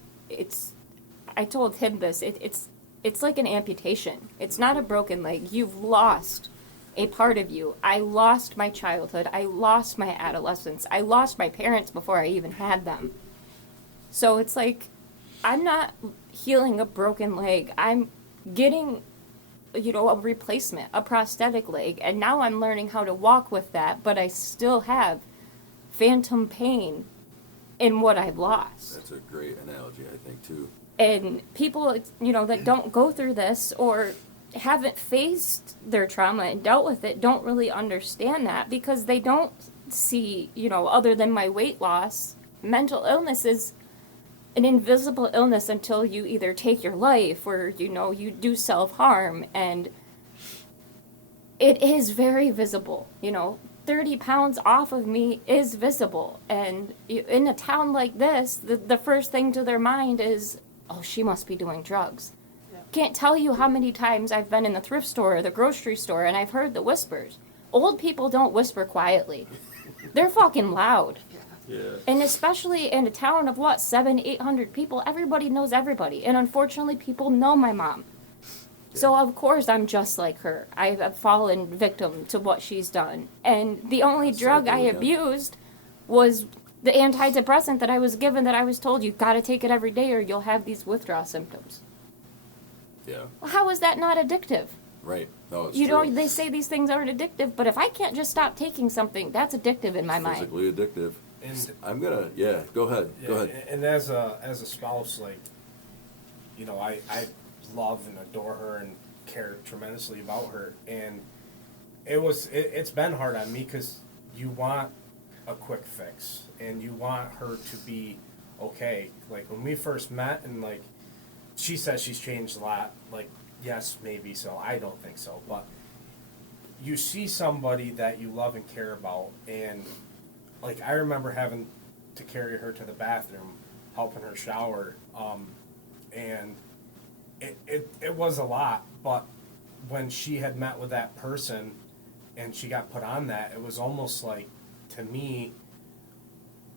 I told him this, it's like an amputation. It's not a broken leg. You've lost a part of you. I lost my childhood. I lost my adolescence. I lost my parents before I even had them. So it's like, I'm not healing a broken leg. I'm getting, a replacement, a prosthetic leg. And now I'm learning how to walk with that, but I still have phantom pain in what I've lost. That's a great analogy, I think, too. And people, that don't go through this or haven't faced their trauma and dealt with it don't really understand that because they don't see, other than my weight loss, mental illness is an invisible illness until you either take your life or, you do self-harm. And it is very visible, 30 pounds off of me is visible. And in a town like this, the first thing to their mind is, oh, she must be doing drugs. Yeah. Can't tell you how many times I've been in the thrift store or the grocery store and I've heard the whispers. Old people don't whisper quietly. They're fucking loud. Yeah. And especially in a town of 700-800 people, everybody knows everybody. And unfortunately, people know my mom. Yeah. So of course I'm just like her. I've fallen victim to what she's done. And the only drug I abused was the antidepressant that I was given, that I was told, you got to take it every day or you'll have these withdrawal symptoms. Yeah. Well, how is that not addictive? Right. No, it's true. true. They say these things aren't addictive, but if I can't just stop taking something, that's addictive in my mind. Physically addictive. And I'm gonna, go ahead. yeah, Go ahead. And as a spouse, like, I love and adore her and care tremendously about her. And it's been hard on me because you want a quick fix and you want her to be okay. Like when we first met, and like she says she's changed a lot. Like, yes, maybe so. I don't think so, but you see somebody that you love and care about, and like I remember having to carry her to the bathroom, helping her shower, and it was a lot. But when she had met with that person and she got put on that, it was almost like, to me,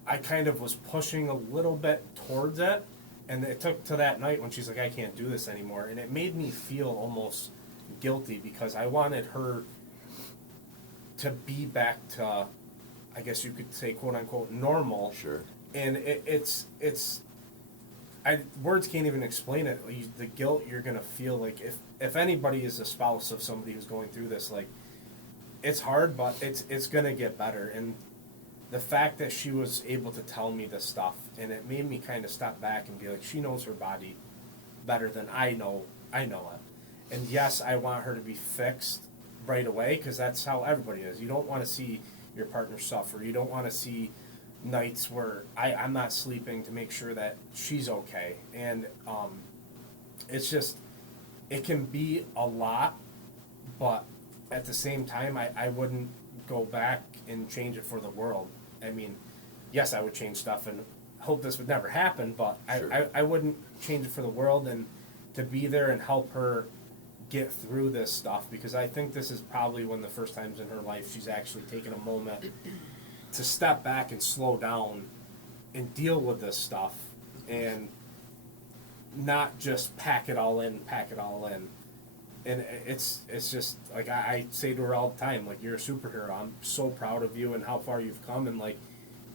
I kind of was pushing a little bit towards it, and it took to that night when she's like, I can't do this anymore, and it made me feel almost guilty because I wanted her to be back to, I guess you could say, quote unquote, normal. Sure. And words can't even explain it. The guilt you're gonna feel, like if anybody is a spouse of somebody who's going through this, like, it's hard, but it's gonna get better. And the fact that she was able to tell me this stuff, and it made me kind of step back and be like, she knows her body better than I know it. And yes, I want her to be fixed right away because that's how everybody is. You don't want to see your partner suffer. You don't want to see nights where I'm not sleeping to make sure that she's okay. And it's just, it can be a lot, but at the same time, I wouldn't go back and change it for the world. I mean, yes, I would change stuff and hope this would never happen, but Sure. I wouldn't change it for the world, and to be there and help her get through this stuff, because I think this is probably one of the first times in her life she's actually taken a moment to step back and slow down and deal with this stuff and not just pack it all in. And it's just, like, I say to her all the time, like, you're a superhero. I'm so proud of you and how far you've come. And, like,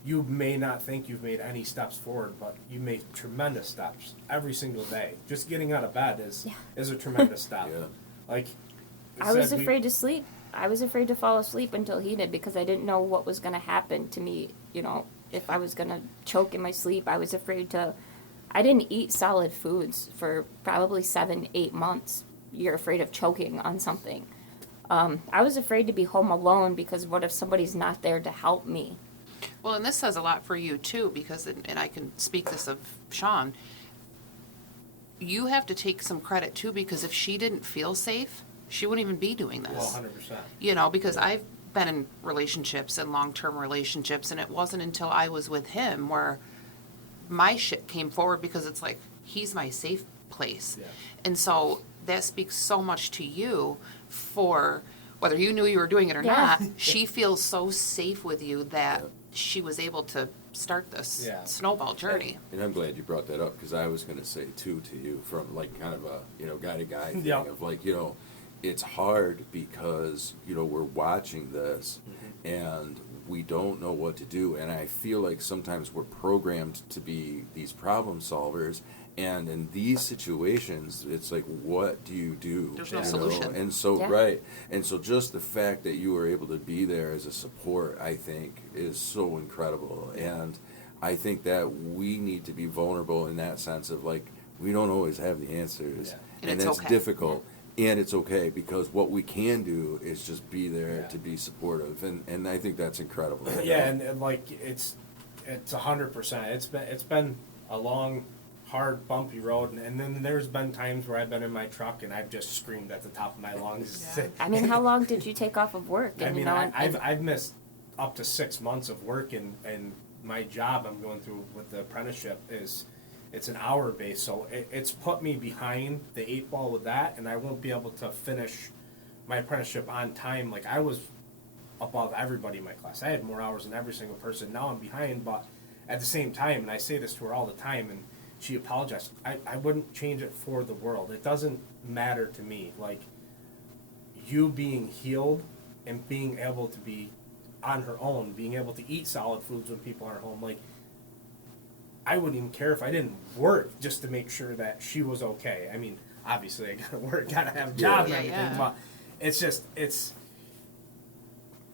you may not think you've made any steps forward, but you make tremendous steps every single day. Just getting out of bed is a tremendous step. Yeah. Like, I was afraid to sleep. I was afraid to fall asleep until he did because I didn't know what was going to happen to me, if I was going to choke in my sleep. I was afraid I didn't eat solid foods for probably 7-8 months. You're afraid of choking on something. I was afraid to be home alone because what if somebody's not there to help me? Well, and this says a lot for you too, because, and I can speak this of Sean, you have to take some credit too, because if she didn't feel safe, she wouldn't even be doing Well, this. 100%. You know, because I've been in relationships and long-term relationships, and it wasn't until I was with him where my shit came forward, because it's like, he's my safe place. Yeah. And so that speaks so much to you for whether you knew you were doing it or Yeah. not. She feels so safe with you that she was able to start this Yeah. snowball journey. And I'm glad you brought that up, because I was going to say too to you, from like kind of a guy to guy thing Yeah. of like, it's hard because we're watching this and we don't know what to do, and I feel like sometimes we're programmed to be these problem solvers, and in these situations it's like, what do you do? There's no You know? solution. And so Yeah. right, and so just the fact that you were able to be there as a support, I think, is so incredible. And I think that we need to be vulnerable in that sense of like, we don't always have the answers, Yeah. And and it's that's okay. difficult. And it's okay, because what we can do is just be there Yeah. to be supportive, and I think that's incredible. Yeah, and like it's 100%. It's been a long, hard, bumpy road, and then there's been times where I've been in my truck and I've just screamed at the top of my lungs. Yeah. I mean, how long did you take off of work? I And, mean, and- I've missed up to 6 months of work, and my job I'm going through with the apprenticeship it's an hour base, so it's put me behind the 8 ball with that, and I won't be able to finish my apprenticeship on time. Like, I was above everybody in my class. I had more hours than every single person. Now I'm behind, but at the same time, and I say this to her all the time, and she apologized, I wouldn't change it for the world. It doesn't matter to me. Like, you being healed and being able to be on her own, being able to eat solid foods when people aren't home, like, I wouldn't even care if I didn't work just to make sure that she was okay. I mean, obviously I gotta work, gotta have a job Yeah, and everything, yeah. but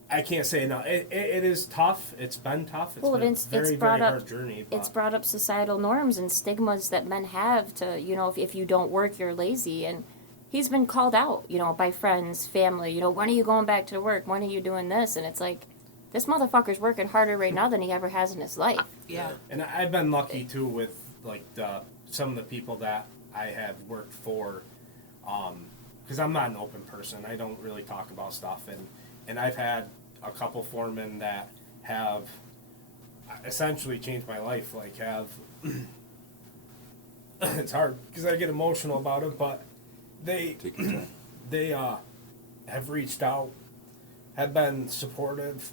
I can't say no. It is tough. It's been tough. It's Well, been it's a very, brought very up- hard journey. But it's brought up societal norms and stigmas that men have to, if you don't work, you're lazy. And he's been called out, by friends, family, when are you going back to work? When are you doing this? And it's like, this motherfucker's working harder right now than he ever has in his life. Yeah. And I've been lucky too with like some of the people that I have worked for, because I'm not an open person. I don't really talk about stuff, and I've had a couple foremen that have essentially changed my life. Like, have it's hard because I get emotional about it, but they Take your time. they have reached out, have been supportive,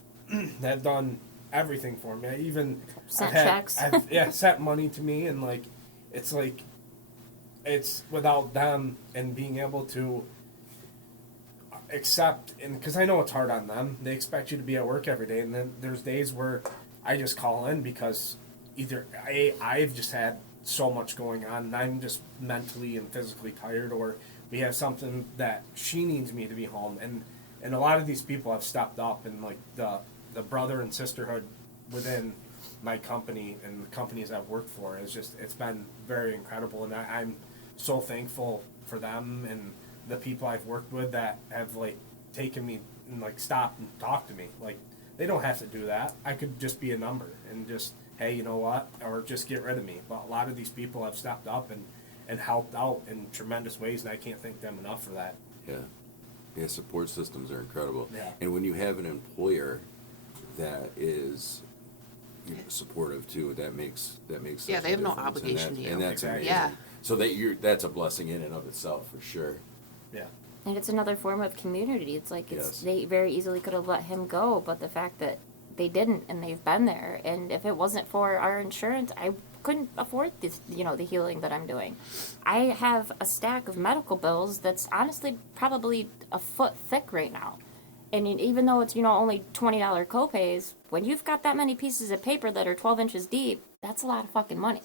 have done everything for me. I even Sent I've checks. I've sent money to me, and like it's without them and being able to accept, and because I know it's hard on them, they expect you to be at work every day, and then there's days where I just call in because either I've just had so much going on and I'm just mentally and physically tired, or we have something that she needs me to be home, and a lot of these people have stepped up, and like the brother and sisterhood within my company and the companies I've worked for is just, it's been very incredible, and I'm so thankful for them and the people I've worked with that have like taken me and like stopped and talked to me. Like, they don't have to do that. I could just be a number and just, hey, you know what, or just get rid of me. But a lot of these people have stepped up and helped out in tremendous ways, and I can't thank them enough for that. Yeah, support systems are incredible. Yeah. And when you have an employer that is supportive too, that makes such Yeah, they have no difference. obligation to you. And that's Exactly. amazing. Yeah. So that's a blessing in and of itself, for sure. Yeah. And it's another form of community. It's like Yes. they very easily could have let him go, but the fact that they didn't and they've been there. And if it wasn't for our insurance, I couldn't afford this, the healing that I'm doing. I have a stack of medical bills that's honestly probably a foot thick right now. And even though it's, only $20 copays, when you've got that many pieces of paper that are 12 inches deep, that's a lot of fucking money.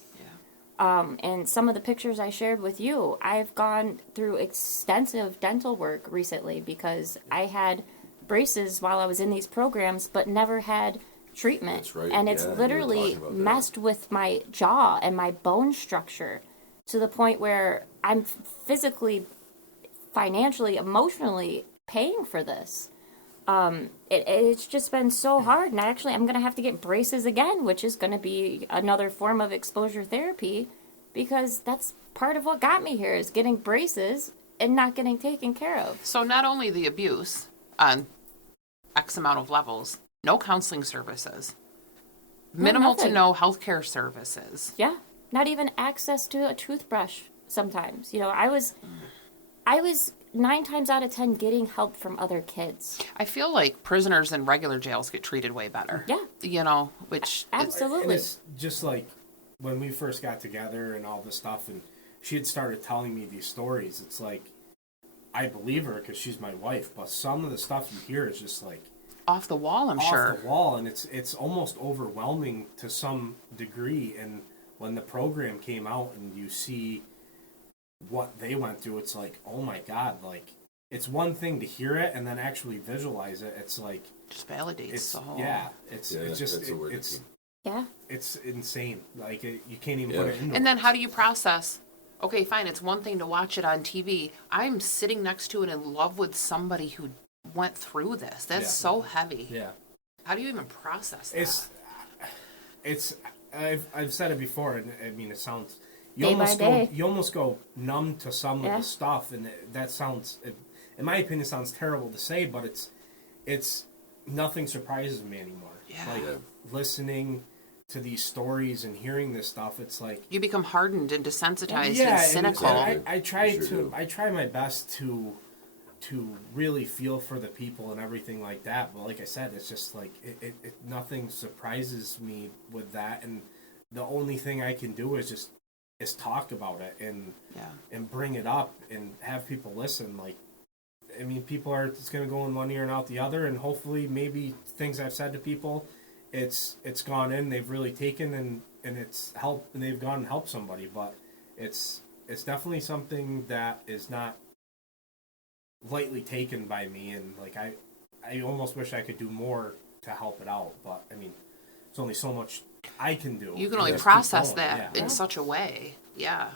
And some of the pictures I shared with you, I've gone through extensive dental work recently because I had braces while I was in these programs, but never had treatment. That's right, And it's yeah, you were literally talking about that. messed with my jaw and my bone structure to the point where I'm physically, financially, emotionally paying for this. It's just been so hard, and I'm going to have to get braces again, which is going to be another form of exposure therapy, because that's part of what got me here, is getting braces and not getting taken care of. So not only the abuse on X amount of levels, no counseling services, minimal to nothing. no healthcare services. Yeah, not even access to a toothbrush sometimes. I was 9 times out of 10 getting help from other kids. I feel like prisoners in regular jails get treated way better. Yeah. Which Absolutely. And it's just like when we first got together and all this stuff, and she had started telling me these stories. It's like, I believe her because she's my wife, but some of the stuff you hear is just like off the wall, I'm sure. Off the wall, and it's almost overwhelming to some degree. And when the program came out and you see what they went through, it's like, oh my God, like, it's one thing to hear it and then actually visualize it. It's like, just validates the whole. Yeah, it's just that's the word it's Yeah. it's insane. Like, you can't even put it into And then words. how do you process? Okay, fine, it's one thing to watch it on TV. I'm sitting next to and in love with somebody who went through this. That's so heavy. Yeah. How do you even process that? I've said it before, and I mean, it sounds Day by day. you almost go numb to some of the stuff, and that sounds, in my opinion, sounds terrible to say, but it's nothing surprises me anymore. Yeah. Like, listening to these stories and hearing this stuff, it's like You become hardened and desensitized and cynical. And I try Sure do. I try my best to really feel for the people and everything like that. But like I said, it's just like it nothing surprises me with that, and the only thing I can do is talk about it and bring it up and have people listen. Like, I mean, people are just going to go in one ear and out the other, and hopefully maybe things I've said to people, it's gone in, they've really taken and it's helped, and they've gone and helped somebody. But it's definitely something that is not lightly taken by me, and like I almost wish I could do more to help it out, but I mean, it's only so much I can do. You can only Just process keep going, that in such a way. Yeah.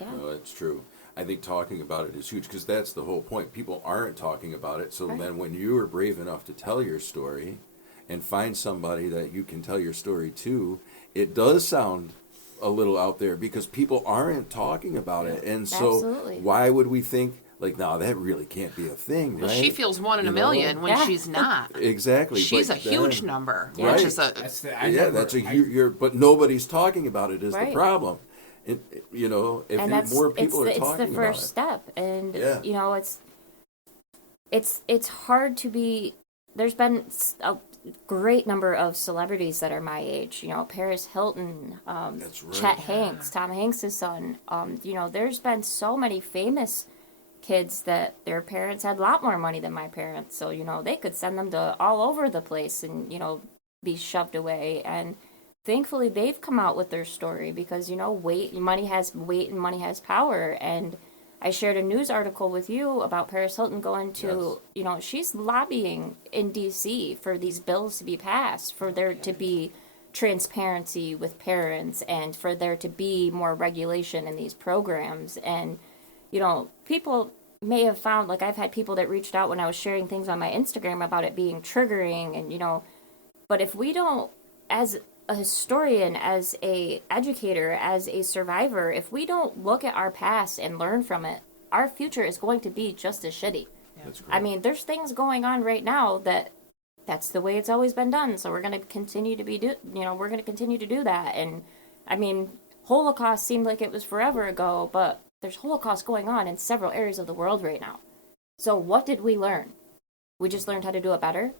Yeah. No, it's true. I think talking about it is huge, because that's the whole point. People aren't talking about it. So then when you are brave enough to tell your story and find somebody that you can tell your story to, it does sound a little out there because people aren't talking about it. And so Absolutely. why would we think, like, no, that really can't be a thing, right? Well, she feels one in a You know? million when Yeah. she's not. Exactly. She's but a huge then- number, Yeah. which is a that's a huge. But nobody's talking about it is the Right. problem. If And that's more people are it's talking the about first it. step, and Yeah. it's hard to be. There's been a great number of celebrities that are my age. Paris Hilton, That's right. Chet Hanks, Tom Hanks' son. There's been so many famous kids that their parents had a lot more money than my parents, so they could send them to all over the place and be shoved away. And thankfully they've come out with their story, because money has weight and money has power. And I shared a news article with you about Paris Hilton going to she's lobbying in DC for these bills to be passed, for there to be transparency with parents, and for there to be more regulation in these programs. And people may have found, like, I've had people that reached out when I was sharing things on my Instagram about it being triggering, and but if we don't, as a historian, as a educator, as a survivor, if we don't look at our past and learn from it, our future is going to be just as shitty. That's great. I mean, there's things going on right now that's the way it's always been done, so we're going to continue to we're going to continue to do that. And I mean, Holocaust seemed like it was forever ago, but there's Holocaust going on in several areas of the world right now. So what did we learn? We just learned how to do it better.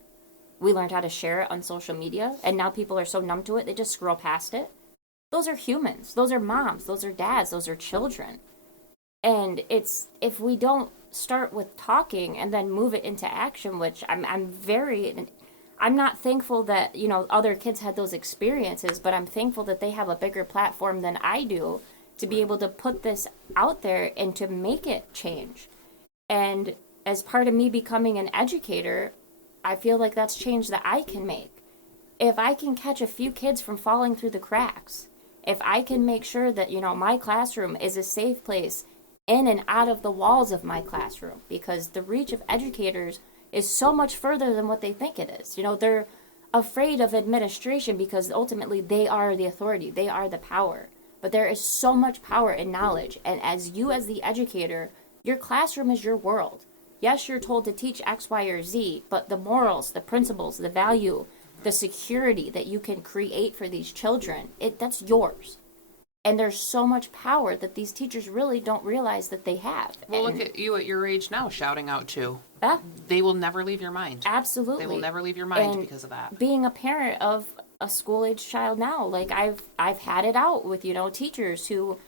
We learned how to share it on social media, and now people are so numb to it, they just scroll past it. Those are humans. Those are moms. Those are dads. Those are children. And if we don't start with talking and then move it into action, which I'm not thankful that, other kids had those experiences, but I'm thankful that they have a bigger platform than I do to be able to put this out there and to make it change. And as part of me becoming an educator, I feel like that's change that I can make. If I can catch a few kids from falling through the cracks, if I can make sure that, my classroom is a safe place in and out of the walls of my classroom, because the reach of educators is so much further than what they think it is. You know, they're afraid of administration because ultimately they are the authority, they are the power. But there is so much power in knowledge, and as the educator, your classroom is your world. Yes, you're told to teach X, Y, or Z, but the morals, the principles, the value, the security that you can create for these children, that's yours. And there's so much power that these teachers really don't realize that they have. Well, look at you at your age now shouting out too. Yeah, They will never leave your mind. absolutely. They will never leave your mind And because of that. being a parent of a school-age child now, like I've had it out with, teachers who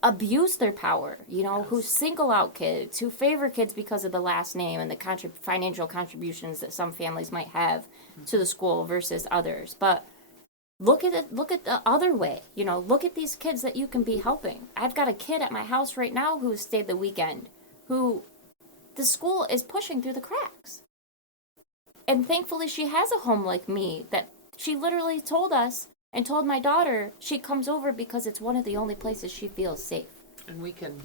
abuse their power, who single out kids, who favor kids because of the last name and the financial contributions that some families might have to the school versus others. But look at it, look at the other way. Look at these kids that you can be helping. I've got a kid at my house right now who stayed the weekend, who the school is pushing through the cracks. And thankfully she has a home like me, that she literally told us and told my daughter she comes over because it's one of the only places she feels safe. And we can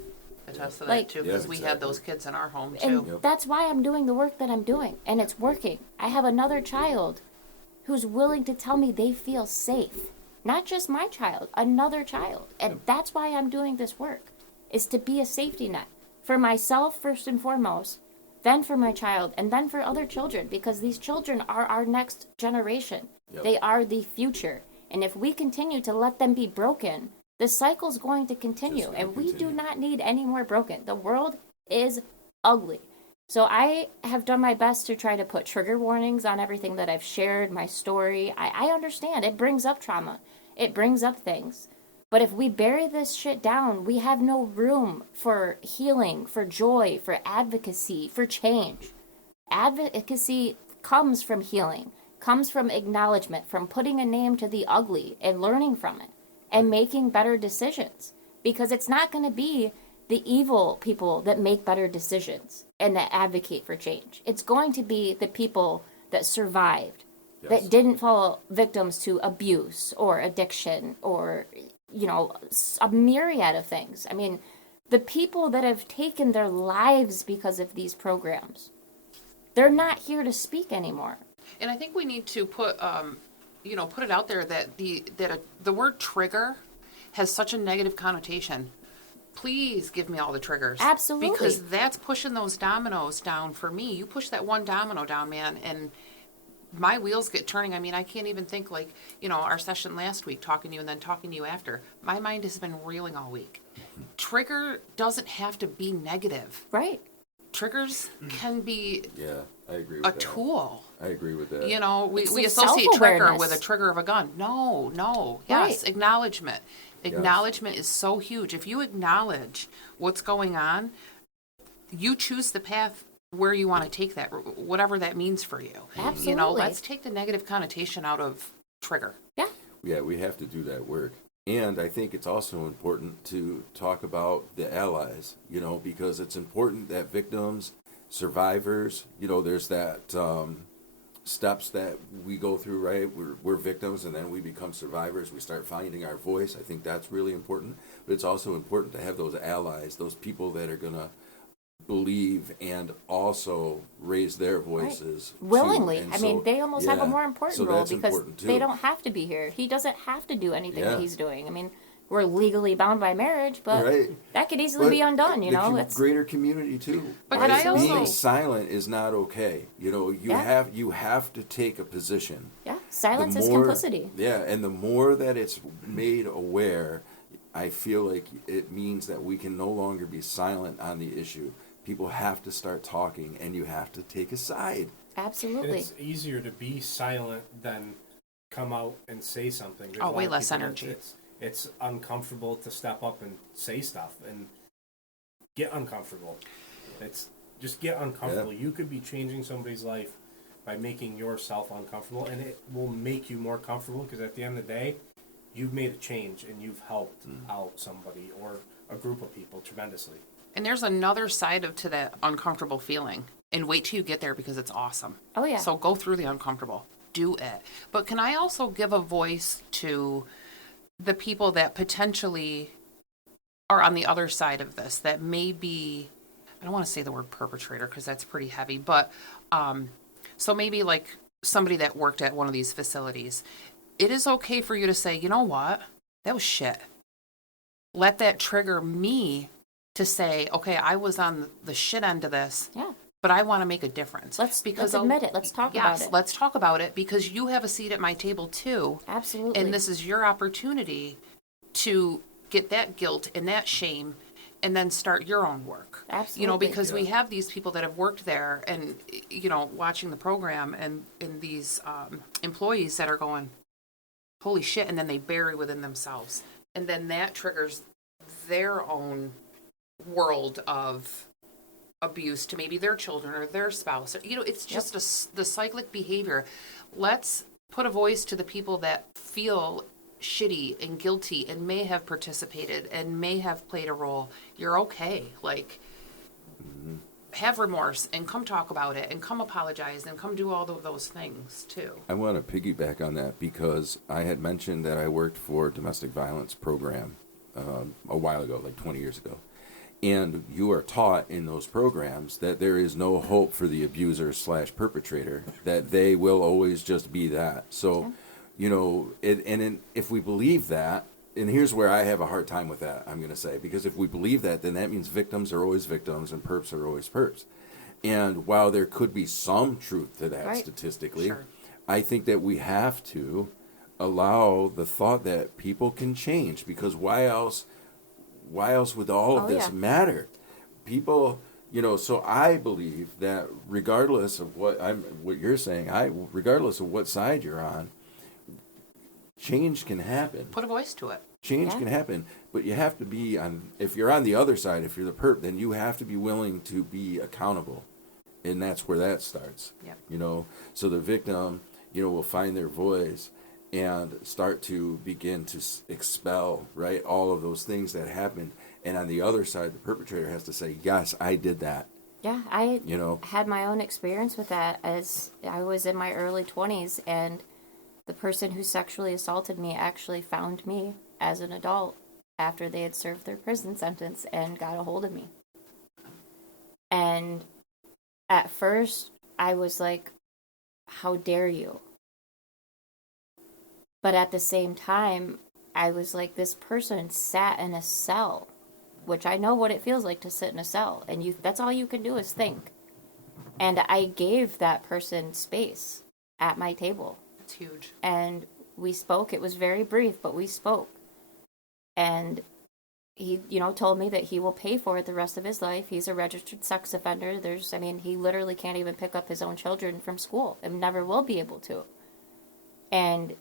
attest to that Like- too, because we had those kids in our home And too. that's why I'm doing the work that I'm doing, and it's working. I have another child who's willing to tell me they feel safe. Not just my child, another child. And that's why I'm doing this work, is to be a safety net for myself first and foremost, then for my child, and then for other children, because these children are our next generation. Yep. They are the future. And if we continue to let them be broken, the cycle's going to continue. Just gonna And we do continue. not need any more broken. The world is ugly. So I have done my best to try to put trigger warnings on everything that I've shared, my story. I understand it brings up trauma. It brings up things. But if we bury this shit down, we have no room for healing, for joy, for advocacy, for change. Advocacy comes from healing, comes from acknowledgement, from putting a name to the ugly and learning from it and making better decisions. Because it's not going to be the evil people that make better decisions and that advocate for change. It's going to be the people that survived, that didn't fall victims to abuse or addiction or, a myriad of things. I mean, the people that have taken their lives because of these programs, they're not here to speak anymore. And I think we need to put it out there that the word trigger has such a negative connotation. Please give me all the triggers. Absolutely. Because that's pushing those dominoes down for me. You push that one domino down, man, and my wheels get turning. I mean, I can't even think, like, our session last week, talking to you and then talking to you after. My mind has been reeling all week. Trigger doesn't have to be negative. Right. Triggers can be Yeah, I agree with a that. tool. I agree with that. We It's associate trigger self-awareness. with a trigger of a gun. No. Yes, Right. acknowledgement. Acknowledgement is so huge. If you acknowledge what's going on, you choose the path where you want to take that, whatever that means for you. Absolutely. Let's take the negative connotation out of trigger. Yeah. Yeah, we have to do that work. And I think it's also important to talk about the allies, because it's important that victims, survivors, there's that steps that we go through, right? We're victims and then we become survivors. We start finding our voice. I think that's really important. But it's also important to have those allies, those people that are going to believe and also raise their voices too. Willingly. And I mean, so- they almost have a yeah, more important so role that's because important too. they don't have to be here. He doesn't have to do anything Yeah. that he's doing. I mean, we're legally bound by marriage, but Right. that could easily But be undone, the It's greater community too. But could I also- Being silent is not okay. You Yeah. have to take a position. yeah, silence The is more- complicity. Yeah, and the more that it's made aware, I feel like it means that we can no longer be silent on the issue. People have to start talking, and you have to take a side. And Absolutely. it's easier to be silent than come out and say something. There's a lot way of less people that energy. It's uncomfortable to step up and say stuff and get uncomfortable. It's just get uncomfortable. You could be changing somebody's life by making yourself uncomfortable, and it will make you more comfortable because at the end of the day, you've made a change and you've helped out somebody or a group of people tremendously. And there's another side to that uncomfortable feeling. And wait till you get there because it's awesome. Oh, yeah. So go through the uncomfortable. Do it. But can I also give a voice to the people that potentially are on the other side of this that may be, I don't want to say the word perpetrator because that's pretty heavy, but so maybe like somebody that worked at one of these facilities, it is okay for you to say, you know what, that was shit. Let that trigger me to say, okay, I was on the shit end of this. Yeah. But I want to make a difference. Let's admit it. Let's talk about it. Let's talk about it because you have a seat at my table too. Absolutely. And this is your opportunity to get that guilt and that shame and then start your own work. Absolutely. You know, because we have these people that have worked there and, you know, watching the program and these employees that are going, holy shit, and then they bury within themselves. And then that triggers their own world of abuse to maybe their children or their spouse. You know, it's just the cyclic behavior. Let's put a voice to the people that feel shitty and guilty and may have participated and may have played a role. You're okay. Like, have remorse and come talk about it and come apologize and come do all of those things too. I want to piggyback on that because I had mentioned that I worked for a domestic violence program a while ago, like 20 years ago. And you are taught in those programs that there is no hope for the abuser / perpetrator, that they will always just be that. So, you know, if we believe that, and here's where I have a hard time with that, I'm going to say, because if we believe that, then that means victims are always victims and perps are always perps. And while there could be some truth to that statistically, Sure. I think that we have to allow the thought that people can change, because why else would all of this matter? People, you know, so I believe that regardless of what you're saying, regardless of what side you're on, change can happen. Put a voice to it. Change can happen, but you have to be if you're on the other side, if you're the perp, then you have to be willing to be accountable. And that's where that starts. Yep. You know, so the victim, you know, will find their voice and start to begin to expel, right, all of those things that happened. And on the other side, the perpetrator has to say, yes, I did that. Yeah, I had my own experience with that as I was in my early 20s, and the person who sexually assaulted me actually found me as an adult after they had served their prison sentence and got a hold of me. And at first, I was like, how dare you? But at the same time, I was like, this person sat in a cell, which I know what it feels like to sit in a cell. And that's all you can do is think. And I gave that person space at my table. It's huge. And we spoke. It was very brief, but we spoke. And he, you know, told me that he will pay for it the rest of his life. He's a registered sex offender. He literally can't even pick up his own children from school and never will be able to. And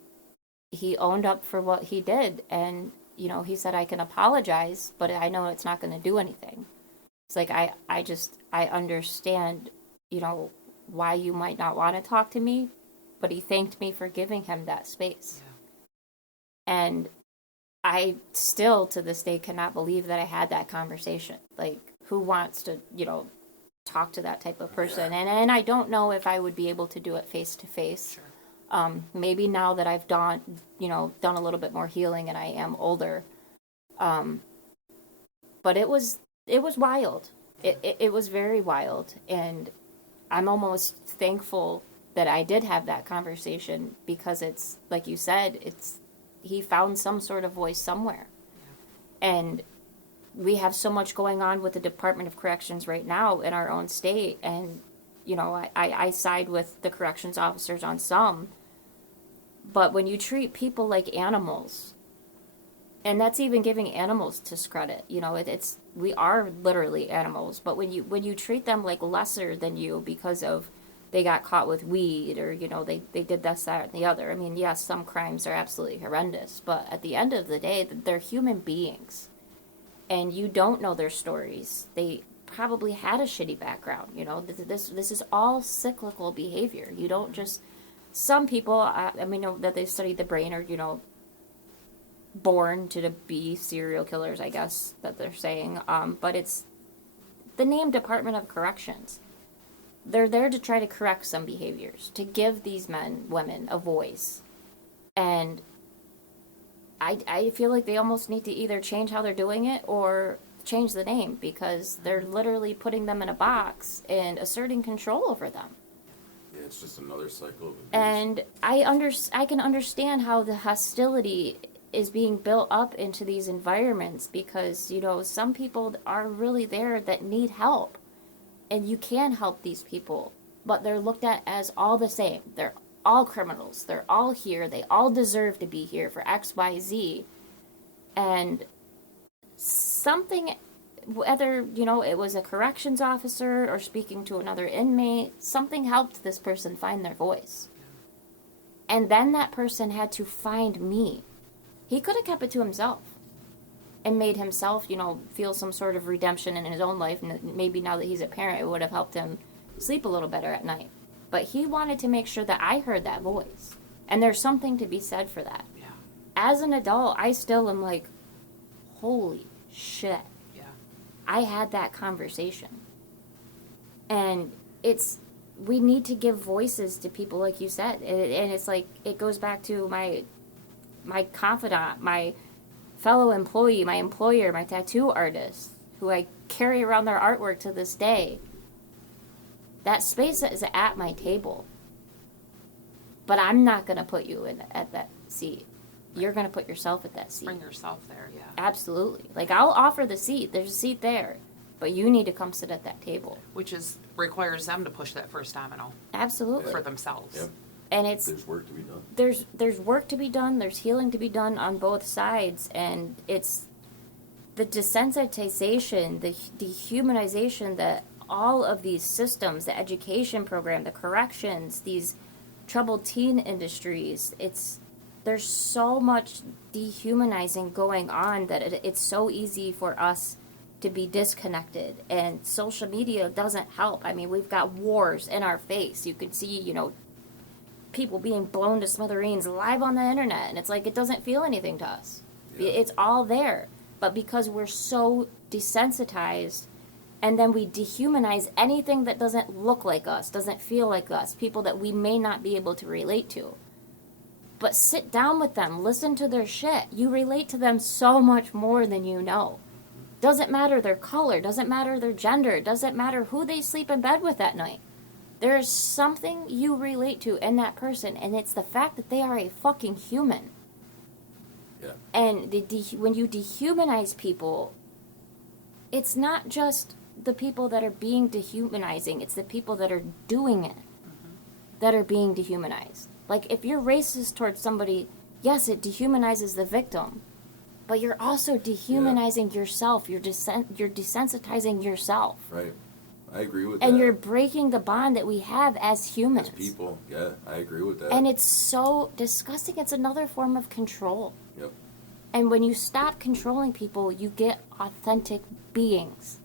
he owned up for what he did. And, you know, he said, I can apologize, but I know it's not going to do anything. It's like, I understand, you know, why you might not want to talk to me, but he thanked me for giving him that space. Yeah. And I still, to this day, cannot believe that I had that conversation. Like, who wants to, you know, talk to that type of person? And I don't know if I would be able to do it face to face. Maybe now that I've done a little bit more healing and I am older. But it was wild. It was very wild. And I'm almost thankful that I did have that conversation, because it's, like you said, he found some sort of voice somewhere. And we have so much going on with the Department of Corrections right now in our own state. And, you know, I side with the corrections officers on some. But when you treat people like animals, and that's even giving animals discredit, you know, we are literally animals. But when you treat them like lesser than you because of they got caught with weed, or, you know, they did this, that, and the other. I mean, yes, some crimes are absolutely horrendous, but at the end of the day, they're human beings. And you don't know their stories. They probably had a shitty background, you know. This is all cyclical behavior. You don't just... Some people, I know that they studied the brain, or, you know, born to be serial killers, I guess, that they're saying. But it's the name Department of Corrections. They're there to try to correct some behaviors, to give these men, women, a voice. And I feel like they almost need to either change how they're doing it or change the name, because they're literally putting them in a box and asserting control over them. Yeah, it's just another cycle of abuse. And I can understand how the hostility is being built up into these environments, because, you know, some people are really there that need help. And you can help these people, but they're looked at as all the same. They're all criminals. They're all here. They all deserve to be here for X, Y, Z. And something, whether, you know, it was a corrections officer or speaking to another inmate, something helped this person find their voice. And then that person had to find me. He could have kept it to himself and made himself, you know, feel some sort of redemption in his own life. And maybe now that he's a parent, it would have helped him sleep a little better at night. But he wanted to make sure that I heard that voice. And there's something to be said for that. Yeah. As an adult, I still am like, holy shit. Yeah. I had that conversation. And we need to give voices to people, like you said. And it's like, it goes back to my confidant, my fellow employee, my employer, my tattoo artist, who I carry around their artwork to this day. That space is at my table. But I'm not going to put you at that seat. You're going to put yourself at that seat. Bring yourself there, yeah. Absolutely. Like, I'll offer the seat. There's a seat there. But you need to come sit at that table. Which requires them to push that first domino Absolutely. for themselves. Yep. And it's... There's work to be done. There's work to be done. There's healing to be done on both sides. And it's the desensitization, the dehumanization that all of these systems, the education program, the corrections, these troubled teen industries, there's so much dehumanizing going on that it's so easy for us to be disconnected. And social media doesn't help. I mean, we've got wars in our face. You can see, you know, people being blown to smithereens live on the internet, and it's like, it doesn't feel anything to us. Yeah. It's all there. But because we're so desensitized, and then we dehumanize anything that doesn't look like us, doesn't feel like us, people that we may not be able to relate to. But sit down with them, listen to their shit. You relate to them so much more than you know. Doesn't matter their color, doesn't matter their gender, doesn't matter who they sleep in bed with at night. There is something you relate to in that person, and it's the fact that they are a fucking human. Yeah. And when you dehumanize people, it's not just the people that are being dehumanizing, it's the people that are doing it that are being dehumanized. Like, if you're racist towards somebody, yes, it dehumanizes the victim, but you're also dehumanizing yourself. You're desensitizing yourself. Right. I agree with that. And you're breaking the bond that we have as humans. As people, yeah, I agree with that. And it's so disgusting. It's another form of control. Yep. And when you stop controlling people, you get authentic beings.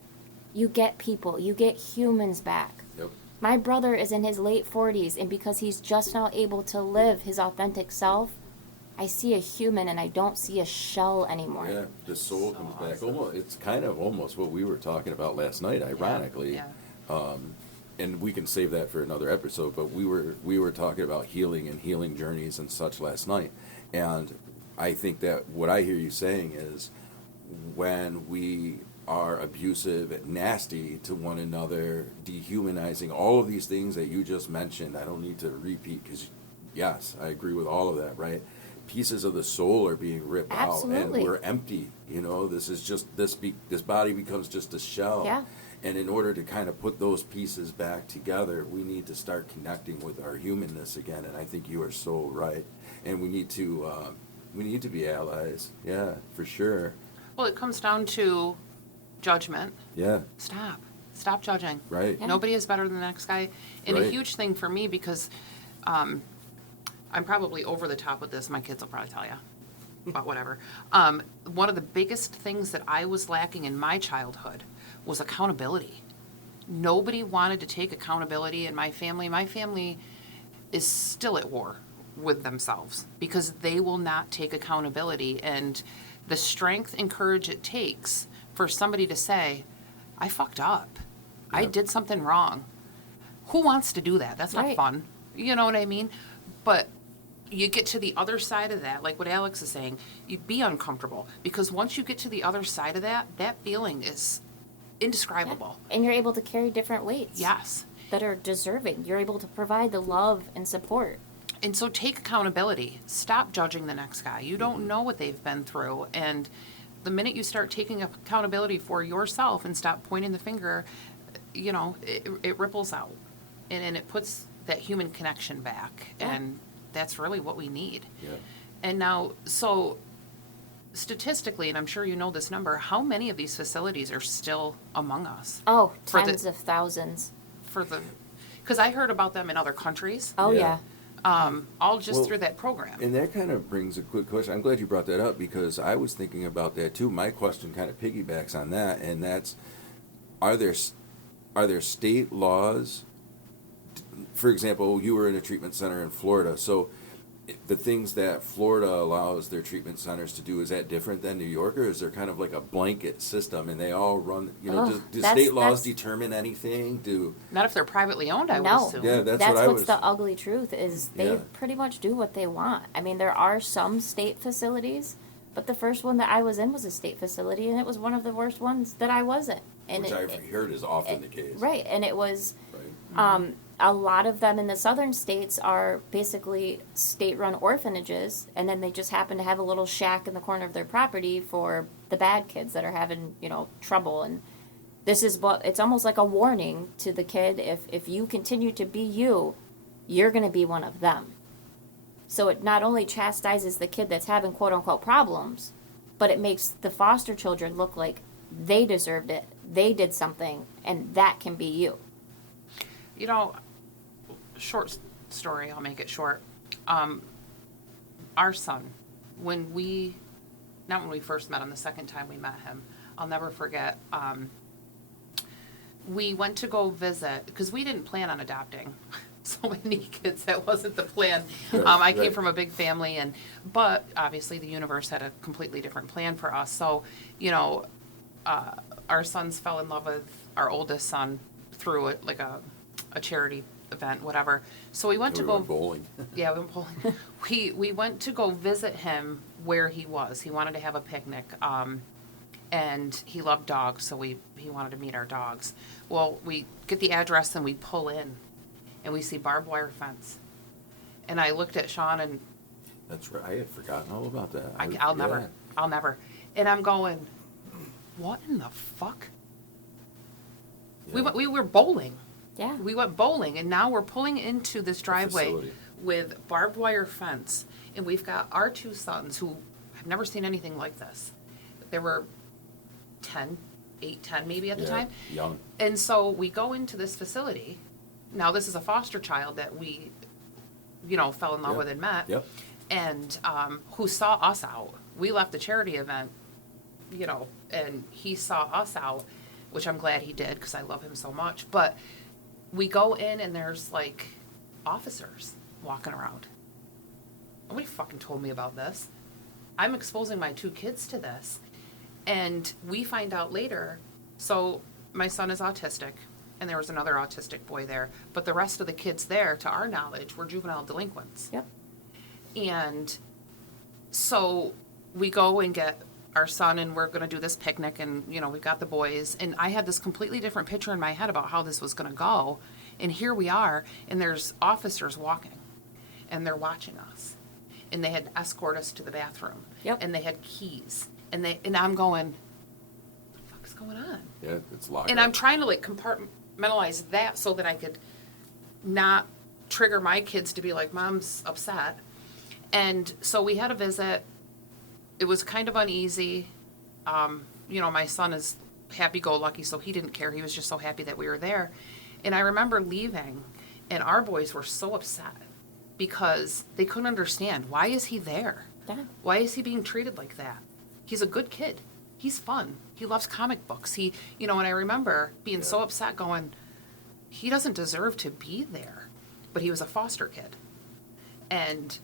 You get people. You get humans back. Yep. My brother is in his late 40s, and because he's just now able to live his authentic self, I see a human and I don't see a shell anymore. Yeah, the soul So comes back. awesome. Almost, it's kind of almost what we were talking about last night, ironically. Yeah. And we can save that for another episode. But we were talking about healing and healing journeys and such last night. And I think that what I hear you saying is, when we are abusive and nasty to one another, dehumanizing, all of these things that you just mentioned, I don't need to repeat, because yes, I agree with all of that, right? Pieces of the soul are being ripped Absolutely. out, and we're empty. You know, this is just this body becomes just a shell. Yeah. And in order to kind of put those pieces back together, we need to start connecting with our humanness again. And I think you are so right. And we need to be allies. Yeah, for sure. Well, it comes down to judgment. Yeah. Stop judging. Right. Yeah. Nobody is better than the next guy. And a Right. huge thing for me, because I'm probably over the top with this. My kids will probably tell you, but whatever. One of the biggest things that I was lacking in my childhood was accountability. Nobody wanted to take accountability in my family. My family is still at war with themselves because they will not take accountability. And the strength and courage it takes for somebody to say, I fucked up. I Yep. did something wrong. Who wants to do that? That's not Right. fun. You know what I mean? But you get to the other side of that, like what Alex is saying, you be uncomfortable. Because once you get to the other side of that, that feeling is indescribable. And you're able to carry different weights. Yes. That are deserving. You're able to provide the love and support. And so take accountability. Stop judging the next guy. You don't know what they've been through. And the minute you start taking accountability for yourself and stop pointing the finger, you know, it ripples out. And it puts that human connection back. Yeah. And that's really what we need. Yeah. And now, so statistically, and I'm sure you know this number, how many of these facilities are still among us? Oh, For the- tens of thousands. Because I heard about them in other countries, Oh, Yeah. yeah. all just Well, through that program. And that kind of brings a quick question. I'm glad you brought that up because I was thinking about that too. My question kind of piggybacks on that, and that's: are there state laws? For example, you were in a treatment center in Florida, so the things that Florida allows their treatment centers to do, is that different than New York, or is there kind of like a blanket system and they all run? You know, Oh, do that's- state laws that's- determine anything? Not if they're privately owned, I would No. assume. Yeah, that's what I what's was. the ugly truth is they Yeah. pretty much do what they want. I mean, there are some state facilities, but the first one that I was in was a state facility, and it was one of the worst ones that I was in. And Which I've heard is often the case. Right, and it was Right. a lot of them in the southern states are basically state-run orphanages, and then they just happen to have a little shack in the corner of their property for the bad kids that are having, you know, trouble. And this is what it's almost like a warning to the kid: if you continue to be you, you're going to be one of them. So it not only chastises the kid that's having quote-unquote problems, but it makes the foster children look like they deserved it, they did something, and that can be you. You know, short story, I'll make it short. Our son, not when we first met him, the second time we met him, I'll never forget, we went to go visit, because we didn't plan on adopting so many kids. That wasn't the plan. Right, I came right. from a big family, but obviously the universe had a completely different plan for us. So, you know, our sons fell in love with our oldest son through like a charity event, whatever. So we went to We go went bowling. Yeah, we went bowling. we went to go visit him where he was. He wanted to have a picnic, and he loved dogs, so he wanted to meet our dogs. Well, we get the address and we pull in, and we see barbed wire fence. And I looked at Sean, and That's right. I had forgotten all about that. I'll never. And I'm going, what in the fuck? Yeah. We were bowling. Yeah. We went bowling, and now we're pulling into this driveway facility. with barbed wire fence, and we've got our two sons who have never seen anything like this. They were 10 maybe at the Yeah, time. young. And so we go into this facility. Now, this is a foster child that we, you know, fell in love Yep. with and met. Yep. And who saw us out. We left the charity event, you know, and he saw us out, which I'm glad he did because I love him so much. But we go in and there's like officers walking around. Nobody fucking told me about this. I'm exposing my two kids to this. And we find out later, so my son is autistic, and there was another autistic boy there, but the rest of the kids there, to our knowledge, were juvenile delinquents. Yep. And so we go and get our son, and we're going to do this picnic, and, you know, we've got the boys, and I had this completely different picture in my head about how this was going to go, and here we are, and there's officers walking, and they're watching us, and they had to escort us to the bathroom, Yep. and they had keys, and I'm going, what the fuck is going on? Yeah, it's locked. And up. I'm trying to like compartmentalize that so that I could not trigger my kids to be like, Mom's upset. And so we had a visit. It was kind of uneasy. You know, my son is happy-go-lucky, so he didn't care. He was just so happy that we were there. And I remember leaving, and our boys were so upset because they couldn't understand. Why is he there? Yeah. Why is he being treated like that? He's a good kid. He's fun. He loves comic books. And I remember being so upset going, he doesn't deserve to be there. But he was a foster kid. And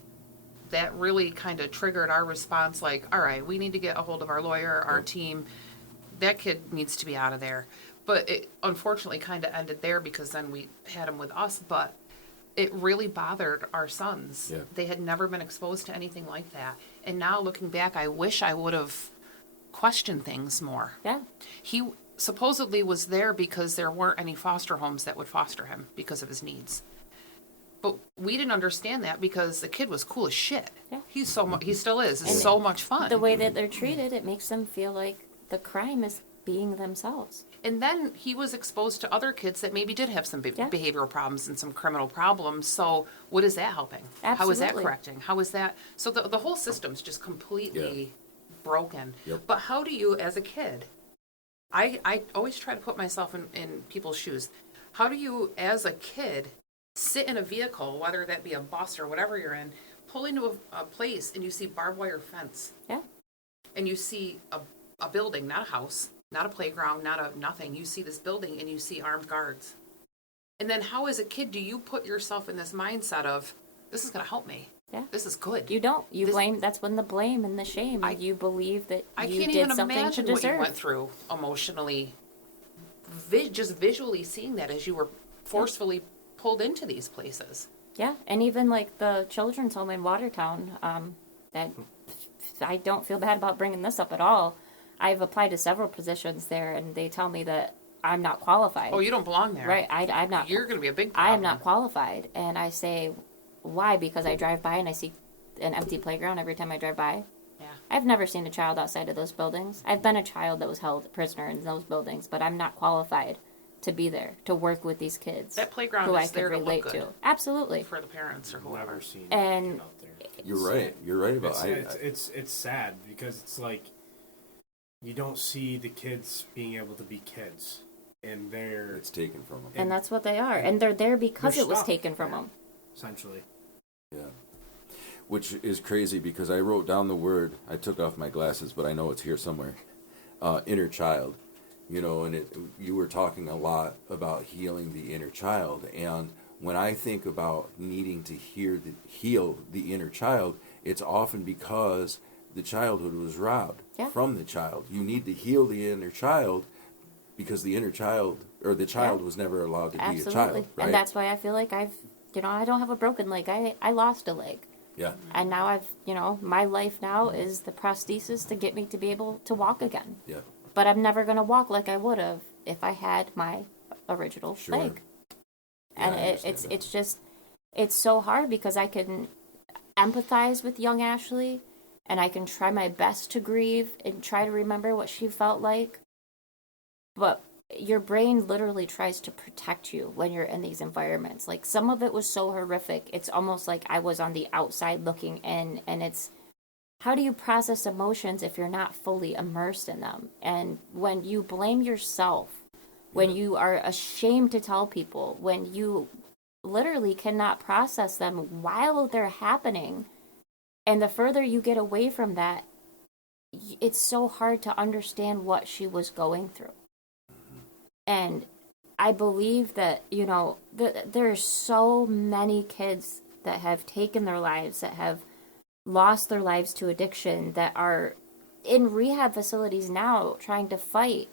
that really kind of triggered our response, like, all right, we need to get a hold of our lawyer, our team. That kid needs to be out of there. But it unfortunately kind of ended there because then we had him with us. But it really bothered our sons. Yeah. They had never been exposed to anything like that. And now looking back, I wish I would have questioned things more. Yeah. He supposedly was there because there weren't any foster homes that would foster him because of his needs. But we didn't understand that because the kid was cool as shit. Yeah. He still is. It's And so much fun. The way that they're treated, it makes them feel like the crime is being themselves. And then he was exposed to other kids that maybe did have some Yeah. behavioral problems and some criminal problems. So what is that helping? How is that Absolutely. correcting? How is that? So the whole system's just completely broken. Yep. But how do you, as a kid, I always try to put myself in people's shoes. How do you, as a kid, sit in a vehicle, whether that be a bus or whatever you're in, pull into a place and you see barbed wire fence Yeah. and you see a building, not a house, not a playground, not a nothing. You see this building and you see armed guards. And then how as a kid do you put yourself in this mindset of, this is going to help me? Yeah. This is good. You don't. You This- blame. That's when the blame and the shame. I- You believe that I you can't did even something to imagine what you deserve. went through emotionally. Just visually seeing that as you were forcefully pulled into these places. Yeah, and even like the children's home in Watertown, that I don't feel bad about bringing this up at all. I've applied to several positions there, and they tell me that I'm not qualified. Oh, you don't belong there. Right, I'm not. You're going to be a big I problem. am not qualified, and I say, why? Because I drive by and I see an empty playground every time I drive by. Yeah. I've never seen a child outside of those buildings. I've been a child that was held prisoner in those buildings, but I'm not qualified to be there to work with these kids. That playground who is I could there to look relate good. to. Absolutely. For the parents or whoever. Never seen And- it out there. You're right. You're right about It's sad because it's like you don't see the kids being able to be kids, and they're it's taken from them. And that's what they are. And they're there because They're it was stuck. taken from them. essentially. Yeah. Which is crazy because I wrote down the word, I took off my glasses, but I know it's here somewhere. Inner child. You know, and you were talking a lot about healing the inner child. And when I think about needing to heal the inner child, it's often because the childhood was robbed Yeah. from the child. You need to heal the inner child because the inner child, or the child Yeah. was never allowed to be a Absolutely. child, right? And that's why I feel like I don't have a broken leg. I lost a leg. Yeah. And now my life now is the prosthesis to get me to be able to walk again. Yeah. But I'm never going to walk like I would have if I had my original Sure. leg. Yeah, And I understand that. it's so hard because I can empathize with young Ashley and I can try my best to grieve and try to remember what she felt like. But your brain literally tries to protect you when you're in these environments. Like some of it was so horrific. It's almost like I was on the outside looking in, and it's how do you process emotions if you're not fully immersed in them? And when you blame yourself, when you are ashamed to tell people, when you literally cannot process them while they're happening, and the further you get away from that, it's so hard to understand what she was going through. And I believe that, there's so many kids that have taken their lives, that have lost their lives to addiction, that are in rehab facilities now trying to fight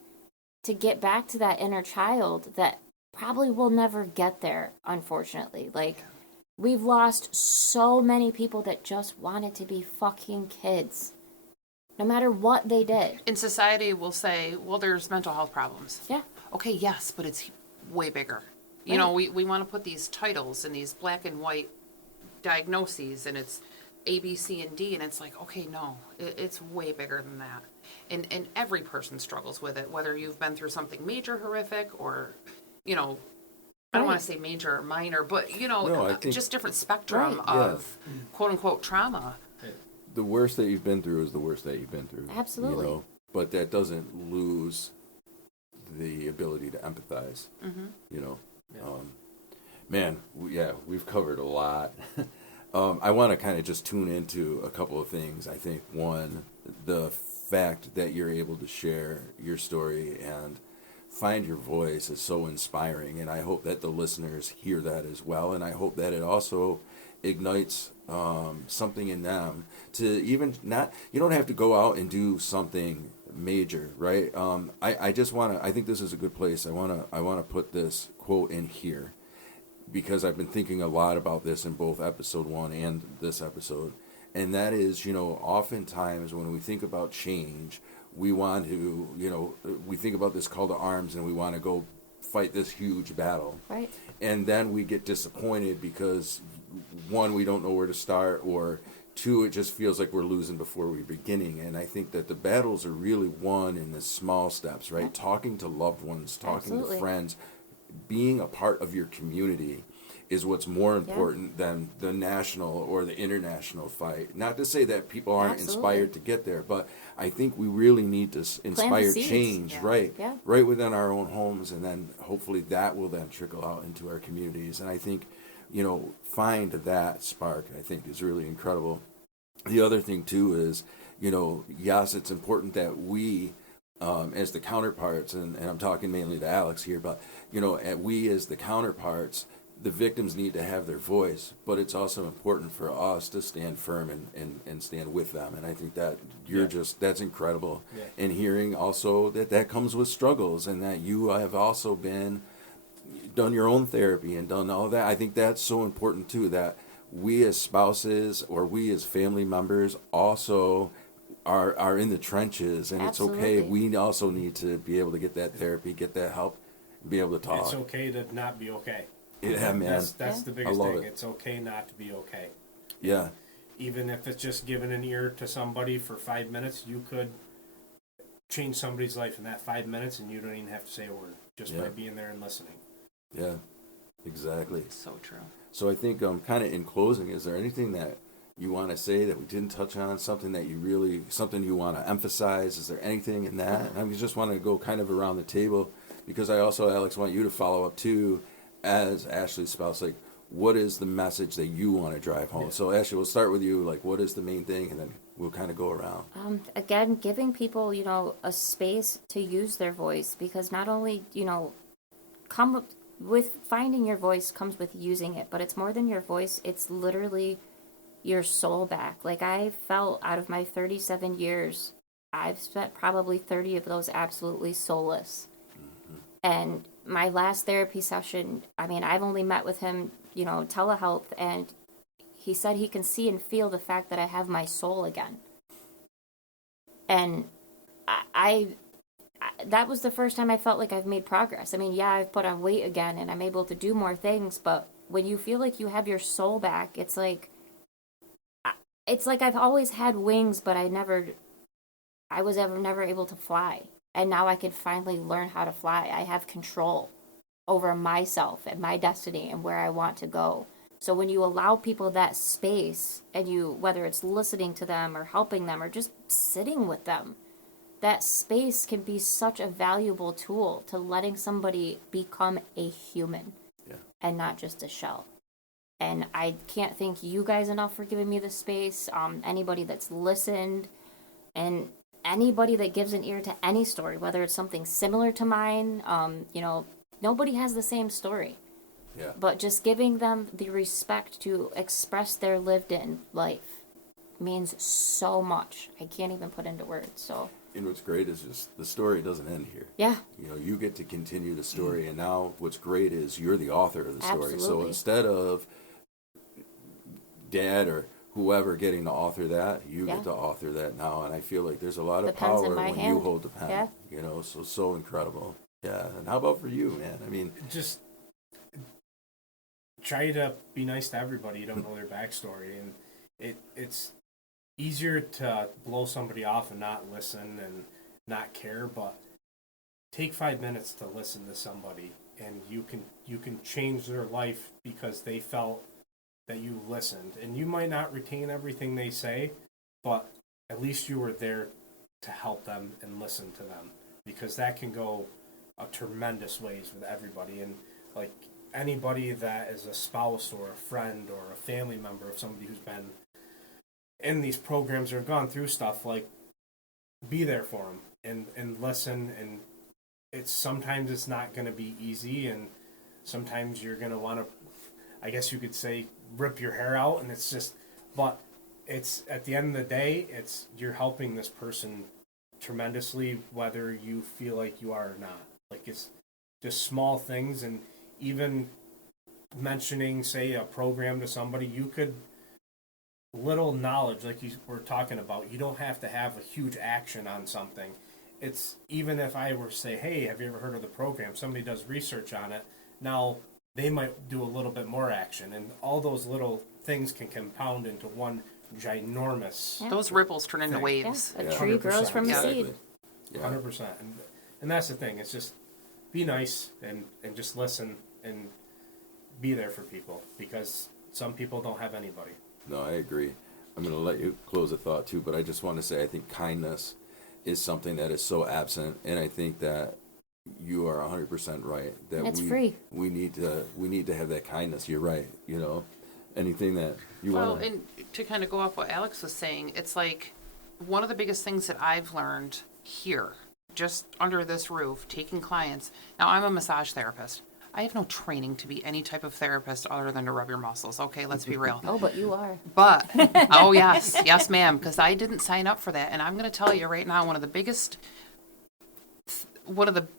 to get back to that inner child that probably will never get there, unfortunately. Like, we've lost so many people that just wanted to be fucking kids, no matter what they did. And society will say, well, there's mental health problems. Yeah. Okay, yes, but it's way bigger. You Right. know, we want to put these titles and these black and white diagnoses, and it's A, B, C, and D, and it's like, okay, no, it's way bigger than that. And every person struggles with it, whether you've been through something major horrific or, I don't Right. want to say major or minor, but, No, I think- just different spectrum Right. of quote-unquote trauma. The worst that you've been through is the worst that you've been through. Absolutely. But that doesn't lose the ability to empathize. Man, we've covered a lot. I want to kind of just tune into a couple of things. I think one, the fact that you're able to share your story and find your voice is so inspiring, and I hope that the listeners hear that as well, and I hope that it also ignites something in them to even not, you don't have to go out and do something major, right? I just want to, I think this is a good place. I want to put this quote in here. because I've been thinking a lot about this in both episode 1 and this episode. And that is, oftentimes when we think about change, we want to, we think about this call to arms and we want to go fight this huge battle. Right. And then we get disappointed because, one, we don't know where to start, or two, it just feels like we're losing before we're beginning. And I think that the battles are really won in the small steps, right? Talking to loved ones, talking Absolutely. to friends, being a part of your community is what's more important than the national or the international fight. Not to say that people aren't inspired to get there, but I think we really need to inspire seeds. change, right? Yeah. Right within our own homes, and then hopefully that will then trickle out into our communities. And I think, find that spark, I think, is really incredible. The other thing, too, is, yes, it's important that we, as the counterparts, and I'm talking mainly to Alex here, but, we as the counterparts, the victims need to have their voice, but it's also important for us to stand firm and stand with them. And I think that that's incredible. Yeah. And hearing also that comes with struggles, and that you have also done your own therapy and done all that. I think that's so important too, that we as spouses or we as family members also are in the trenches, and Absolutely. It's okay. We also need to be able to get that therapy, get that help, be able to talk. It's okay to not be okay. Yeah, man. That's the biggest thing. It's okay not to be okay. Yeah. Even if it's just giving an ear to somebody for 5 minutes, you could change somebody's life in that 5 minutes, and you don't even have to say a word, just by being there and listening. Yeah, exactly. So true. So I think kind of in closing, is there anything that you want to say that we didn't touch on, something you want to emphasize? Is there anything in that? I just want to go kind of around the table, because I also, Alex, want you to follow up too, as Ashley's spouse, like, what is the message that you want to drive home? Yeah. So Ashley, we'll start with you, like, what is the main thing, and then we'll kind of go around. Again, giving people, a space to use their voice, because not only, come with finding your voice comes with using it, but it's more than your voice. It's literally your soul back. Like, I felt out of my 37 years, I've spent probably 30 of those absolutely soulless. And my last therapy session, I've only met with him, telehealth, and he said he can see and feel the fact that I have my soul again. And I that was the first time I felt like I've made progress. I've put on weight again and I'm able to do more things, but when you feel like you have your soul back, it's like I've always had wings, but I was never able to fly. And now I can finally learn how to fly. I have control over myself and my destiny and where I want to go. So when you allow people that space, and whether it's listening to them or helping them or just sitting with them, that space can be such a valuable tool to letting somebody become a human and not just a shell. And I can't thank you guys enough for giving me the space. Anybody that's listened, and anybody that gives an ear to any story, whether it's something similar to mine, nobody has the same story. Yeah. But just giving them the respect to express their lived-in life means so much. I can't even put into words. So. And what's great is just the story doesn't end here. Yeah. You get to continue the story, and now what's great is you're the author of the story. Absolutely. So instead of Dad or whoever getting to author that, you get to author that now, and I feel like there's a lot of power when you hold the pen. Yeah. So incredible. Yeah. And how about for you, man? Just try to be nice to everybody. You don't know their backstory, and it's easier to blow somebody off and not listen and not care, but take 5 minutes to listen to somebody, and you can change their life because they felt that you listened. And you might not retain everything they say, but at least you were there to help them and listen to them, because that can go a tremendous ways with everybody. And like anybody that is a spouse or a friend or a family member of somebody who's been in these programs or have gone through stuff, like, be there for them and listen. And sometimes it's not going to be easy, and sometimes you're going to want to, I guess you could say, rip your hair out, and it's just, but it's, at the end of the day, it's, you're helping this person tremendously, whether you feel like you are or not. Like, it's just small things, and even mentioning, say, a program to somebody, you could, little knowledge, like you were talking about, you don't have to have a huge action on something. It's, even if I were to say, hey, have you ever heard of the program? Somebody does research on it. Now, they might do a little bit more action, and all those little things can compound into one ginormous. Yeah. Those ripples turn into Thing. waves. A Yeah. tree grows 100%. from the Yeah. seed. Yeah. 100%. And that's the thing. It's just be nice and just listen and be there for people, because some people don't have anybody. No, I agree. I'm going to let you close the thought too, but I just want to say I think kindness is something that is so absent, and I think that you are 100% right. That It's free. We need to have that kindness. You're right. You know, anything that you Well, want. and to kind of go off what Alex was saying, it's like one of the biggest things that I've learned here, just under this roof, taking clients. Now, I'm a massage therapist. I have no training to be any type of therapist other than to rub your muscles. Okay, let's be real. Oh, but you are. But, oh yes, ma'am, because I didn't sign up for that. And I'm going to tell you right now, one of the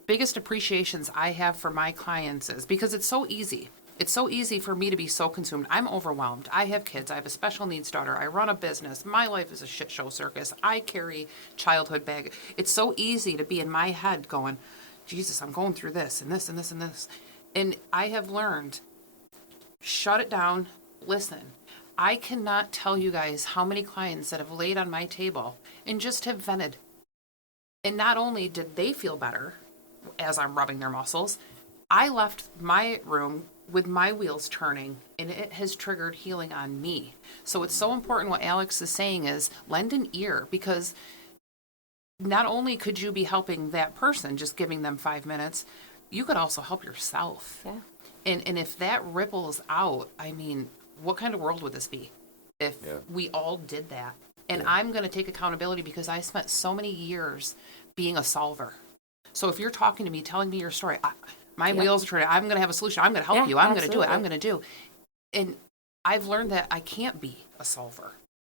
biggest appreciations I have for my clients is because it's so easy. It's so easy for me to be so consumed. I'm overwhelmed. I have kids. I have a special needs daughter. I run a business. My life is a shit show circus. I carry childhood bag. It's so easy to be in my head going, Jesus, I'm going through this and this and this and this. And I have learned, shut it down, listen. I cannot tell you guys how many clients that have laid on my table and just have vented. And not only did they feel better as I'm rubbing their muscles, I left my room with my wheels turning, and it has triggered healing on me. So it's so important what Alex is saying is lend an ear, because not only could you be helping that person, just giving them 5 minutes, you could also help yourself. Yeah. And if that ripples out, I mean, what kind of world would this be if Yeah. we all did that? And Yeah. I'm going to take accountability because I spent so many years being a solver. So if you're talking to me, telling me your story, my Yep. wheels are turning, I'm going to have a solution. I'm going to help Yeah, you. I'm going to do it. absolutely. I'm going to do. And I've learned that I can't be a solver.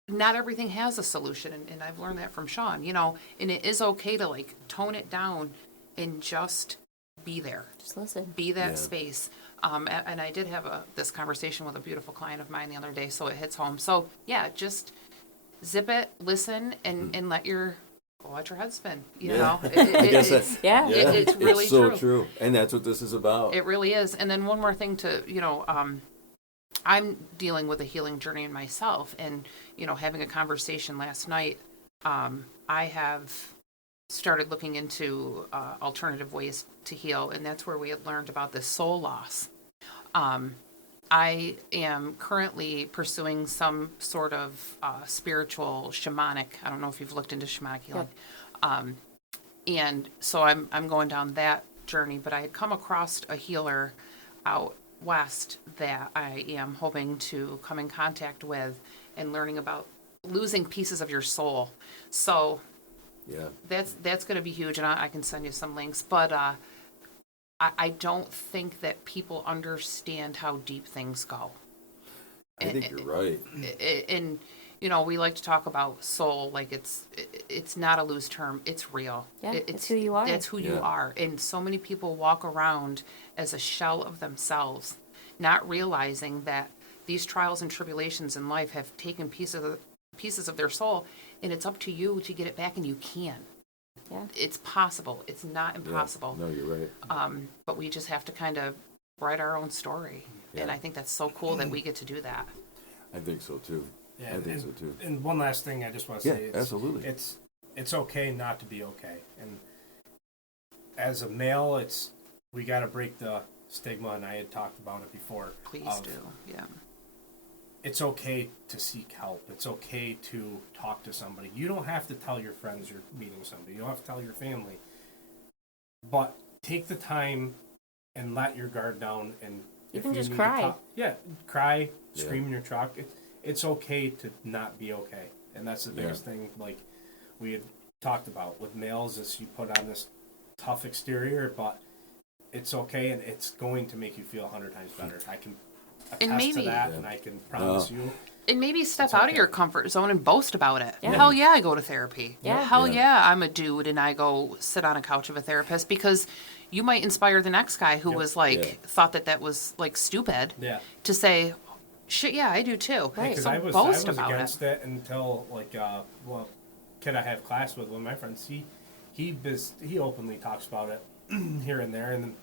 Not everything has a solution. And I've learned that from Sean, you know, and it is okay to like tone it down and just be there. Just listen. Be that Yeah. space. And I did have this conversation with a beautiful client of mine the other day, so it hits home. So yeah, just zip it, listen, and let your head spin. You Yeah. know, I guess it's, Yeah. it's really so true. true, and that's what this is about. It really is. And then one more thing to, you know, I'm dealing with a healing journey in myself, and, you know, having a conversation last night, I have started looking into alternative ways to heal, and that's where we had learned about this soul loss. I am currently pursuing some sort of spiritual shamanic. I don't know if you've looked into shamanic healing. And so I'm going down that journey, but I had come across a healer out west that I am hoping to come in contact with and learning about losing pieces of your soul. So Yeah, that's going to be huge, and I can send you some links. But I don't think that people understand how deep things go. I think you're right. And you know, we like to talk about soul like it's not a loose term. It's real. Yeah, it's who you are. That's who you Yeah. are. And so many people walk around as a shell of themselves, not realizing that these trials and tribulations in life have taken pieces of their soul, and it's up to you to get it back, and you can. Yeah. It's possible. It's not Yeah. impossible. No, you're right. But we just have to kind of write our own story. And Yeah. I think that's so cool that we get to do that. I think so too. Yeah, I think and, so too. And one last thing I just want to Yeah, say. absolutely. It's okay not to be okay. And as a male, we got to break the stigma, and I had talked about it before. Please do. Yeah. It's okay to seek help. It's okay to talk to somebody. You don't have to tell your friends you're meeting somebody. You don't have to tell your family. But take the time and let your guard down. And You if can just need cry. To talk, cry, Yeah. scream in your truck. It's okay to not be okay. And that's the biggest thing, like we had talked about with males, is you put on this tough exterior, but it's okay, and it's going to make you feel 100 times better. I can attest maybe- to that, Yeah. and I can promise No. you. And maybe step It's out of okay. your comfort zone and boast about it. Yeah. Hell yeah, I go to therapy. Yeah. Hell Yeah. yeah, I'm a dude and I go sit on a couch of a therapist, because, you might inspire the next guy who Yep. was like, Yeah. thought that was like stupid. Yeah. To say, shit, yeah, I do too. Right. Because So I was boast about against it. it until like kid I have class with, one of my friends, he openly talks about it here and there, and then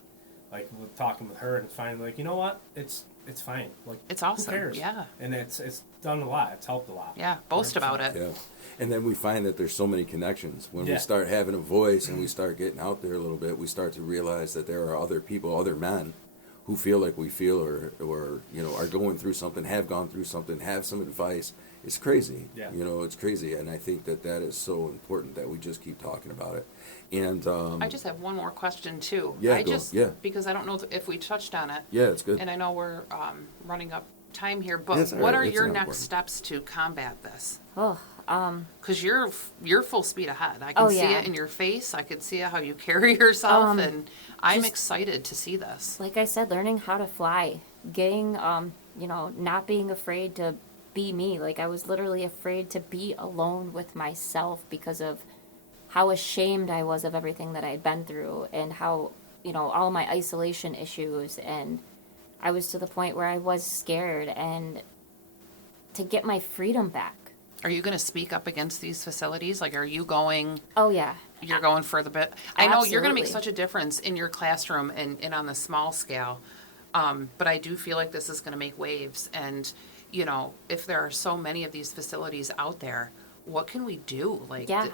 like with talking with her, and it's finally like, you know what, it's fine, like It's awesome, who cares? yeah. And it's done a lot, it's helped a lot. Yeah, boast about it. Yeah. And then we find that there's so many connections. When we Yeah. start having a voice and we start getting out there a little bit, we start to realize that there are other people, other men, who feel like we feel, or are going through something, have gone through something, have some advice. It's crazy. Yeah. It's crazy. And I think that is so important that we just keep talking about it. And I just have one more question too. Yeah, yeah. Because I don't know if we touched on it. yeah, it's good. And I know we're running up time here, but That's all what right. are It's your not next important. steps to combat this? Oh, Because you're full speed ahead. I can Oh, see yeah. it in your face. I can see how you carry yourself, and I'm just- excited to see this. like I said, learning how to fly, getting, not being afraid to be me. Like I was literally afraid to be alone with myself because of how ashamed I was of everything that I had been through, and how, all my isolation issues, and I was to the point where I was scared, and to get my freedom back. Are you going to speak up against these facilities? Like, are you going? Oh yeah. You're going for the bit. I know you're going to make Absolutely. such a difference in your classroom and on the small scale. But I do feel like this is going to make waves. And, if there are so many of these facilities out there, what can we do? Like, Yeah,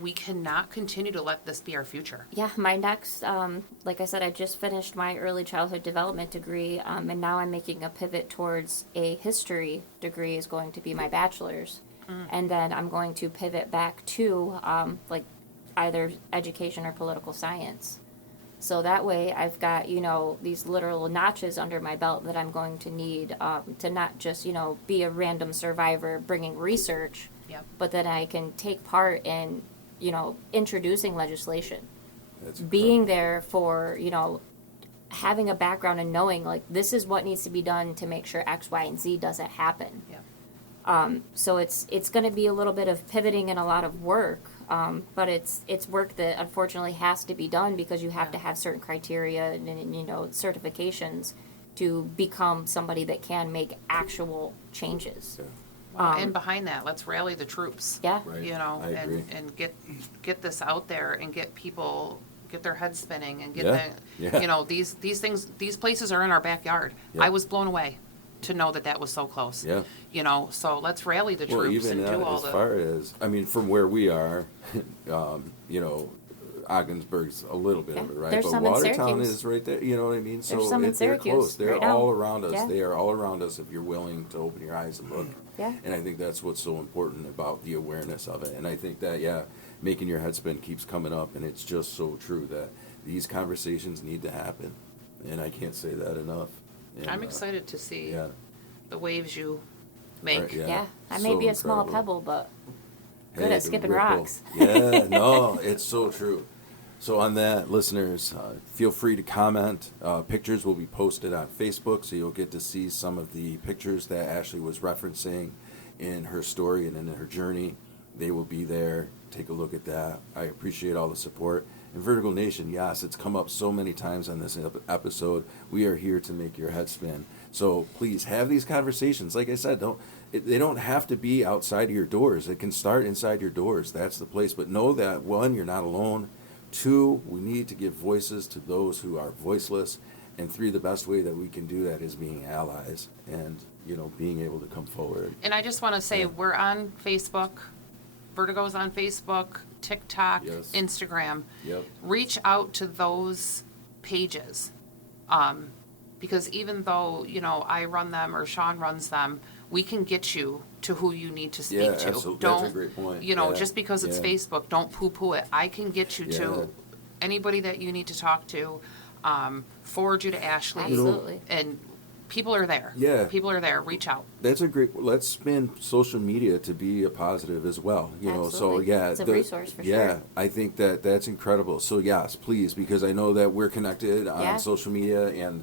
we cannot continue to let this be our future. Yeah, my next, like I said, I just finished my early childhood development degree, and now I'm making a pivot towards a history degree is going to be my bachelor's. And then I'm going to pivot back to, like, either education or political science. So that way I've got, these literal notches under my belt that I'm going to need to not just, be a random survivor bringing research, Yep. but that I can take part in, introducing legislation. That's Being there for, having a background and knowing, like, this is what needs to be done to make sure X, Y, and Z doesn't happen. Yeah. So it's going to be a little bit of pivoting and a lot of work, but it's work that unfortunately has to be done because you have to have certain criteria and certifications to become somebody that can make actual changes. Yeah. Well, and behind that, let's rally the troops. Yeah. Right. I agree. And get this out there and get people get their heads spinning and get Yeah. Yeah. these things, these places are in our backyard. Yeah. I was blown away to know that was so close. Yeah. So let's rally the Well, troops even and do all as the. far as, from where we are, Ogdensburg's a little bit of it, right? There's But some in Watertown Syracuse. is right there, you know what I mean? So some in they're Syracuse close. They're right now. all around us. Yeah. They are all around us if you're willing to open your eyes and look. Yeah. And I think that's what's so important about the awareness of it. And I think that, making your head spin keeps coming up, and it's just so true that these conversations need to happen. And I can't say that enough. And, I'm excited to see Yeah. the waves you make. Right, Yeah. I may so be a small incredible. pebble, but good Hey, at the skipping ripple. rocks. Yeah, no, it's so true. So on that, listeners, feel free to comment. Pictures will be posted on Facebook, so you'll get to see some of the pictures that Ashley was referencing in her story and in her journey. They will be there. Take a look at that. I appreciate all the support. And Vertical Nation, yes, it's come up so many times on this episode. We are here to make your head spin. So please have these conversations. Like I said, they don't have to be outside of your doors. It can start inside your doors. That's the place. But know that, one, you're not alone. Two, we need to give voices to those who are voiceless. And three, the best way that we can do that is being allies and, being able to come forward. And I just want to say, Yeah. we're on Facebook. Vertigo's on Facebook, TikTok, Yes. Instagram. Yep. Reach out to those pages. Because even though, I run them or Sean runs them, we can get you to who you need to speak Yeah, to. absolutely. That's a great point. Yeah. Just because it's Yeah. Facebook, don't poo-poo it. I can get you Yeah. to anybody that you need to talk to, forward you to Ashley. Absolutely. And people are there. Yeah. People are there. Reach out. That's a great. Let's spin social media to be a positive as well. So Absolutely. It's a resource for yeah, sure. I think that's incredible. So yes, please, because I know that we're connected on Yeah. social media, and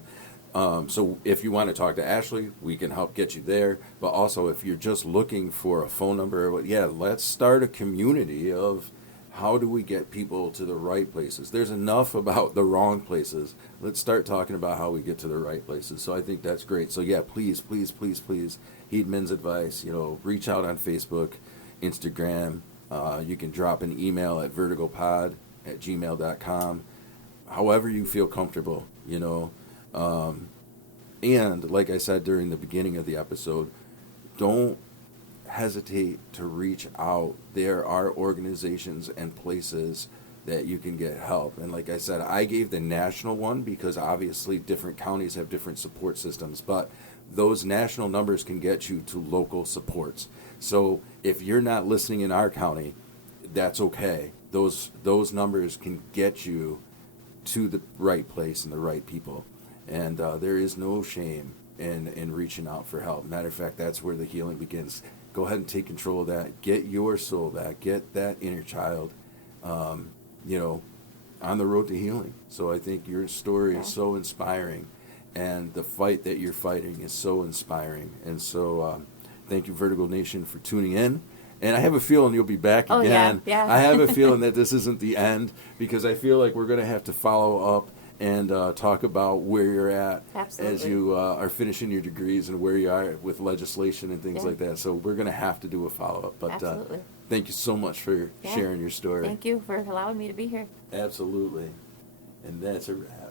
so if you want to talk to Ashley, we can help get you there. But also, if you're just looking for a phone number, let's start a community of how do we get people to the right places? There's enough about the wrong places. Let's start talking about how we get to the right places. So I think that's great. So yeah, please, please, please, please heed Min's advice. Reach out on Facebook, Instagram. You can drop an email at vertigopod@gmail.com. However you feel comfortable, and like I said during the beginning of the episode, don't hesitate to reach out. There are organizations and places that you can get help. And like I said, I gave the national one because obviously different counties have different support systems, but those national numbers can get you to local supports. So if you're not listening in our county, that's okay. Those numbers can get you to the right place and the right people. And there is no shame in reaching out for help. Matter of fact, that's where the healing begins. Go ahead and take control of that. Get your soul back. Get that inner child, on the road to healing. So I think your story is so inspiring, and the fight that you're fighting is so inspiring. And so thank you, Vertigo Nation, for tuning in. And I have a feeling you'll be back again. Yeah. I have a feeling that this isn't the end, because I feel like we're going to have to follow up and talk about where you're at as you are finishing your degrees and where you are with legislation and things like that. So we're going to have to do a follow-up. But thank you so much for sharing your story. Thank you for allowing me to be here. Absolutely. And that's a wrap.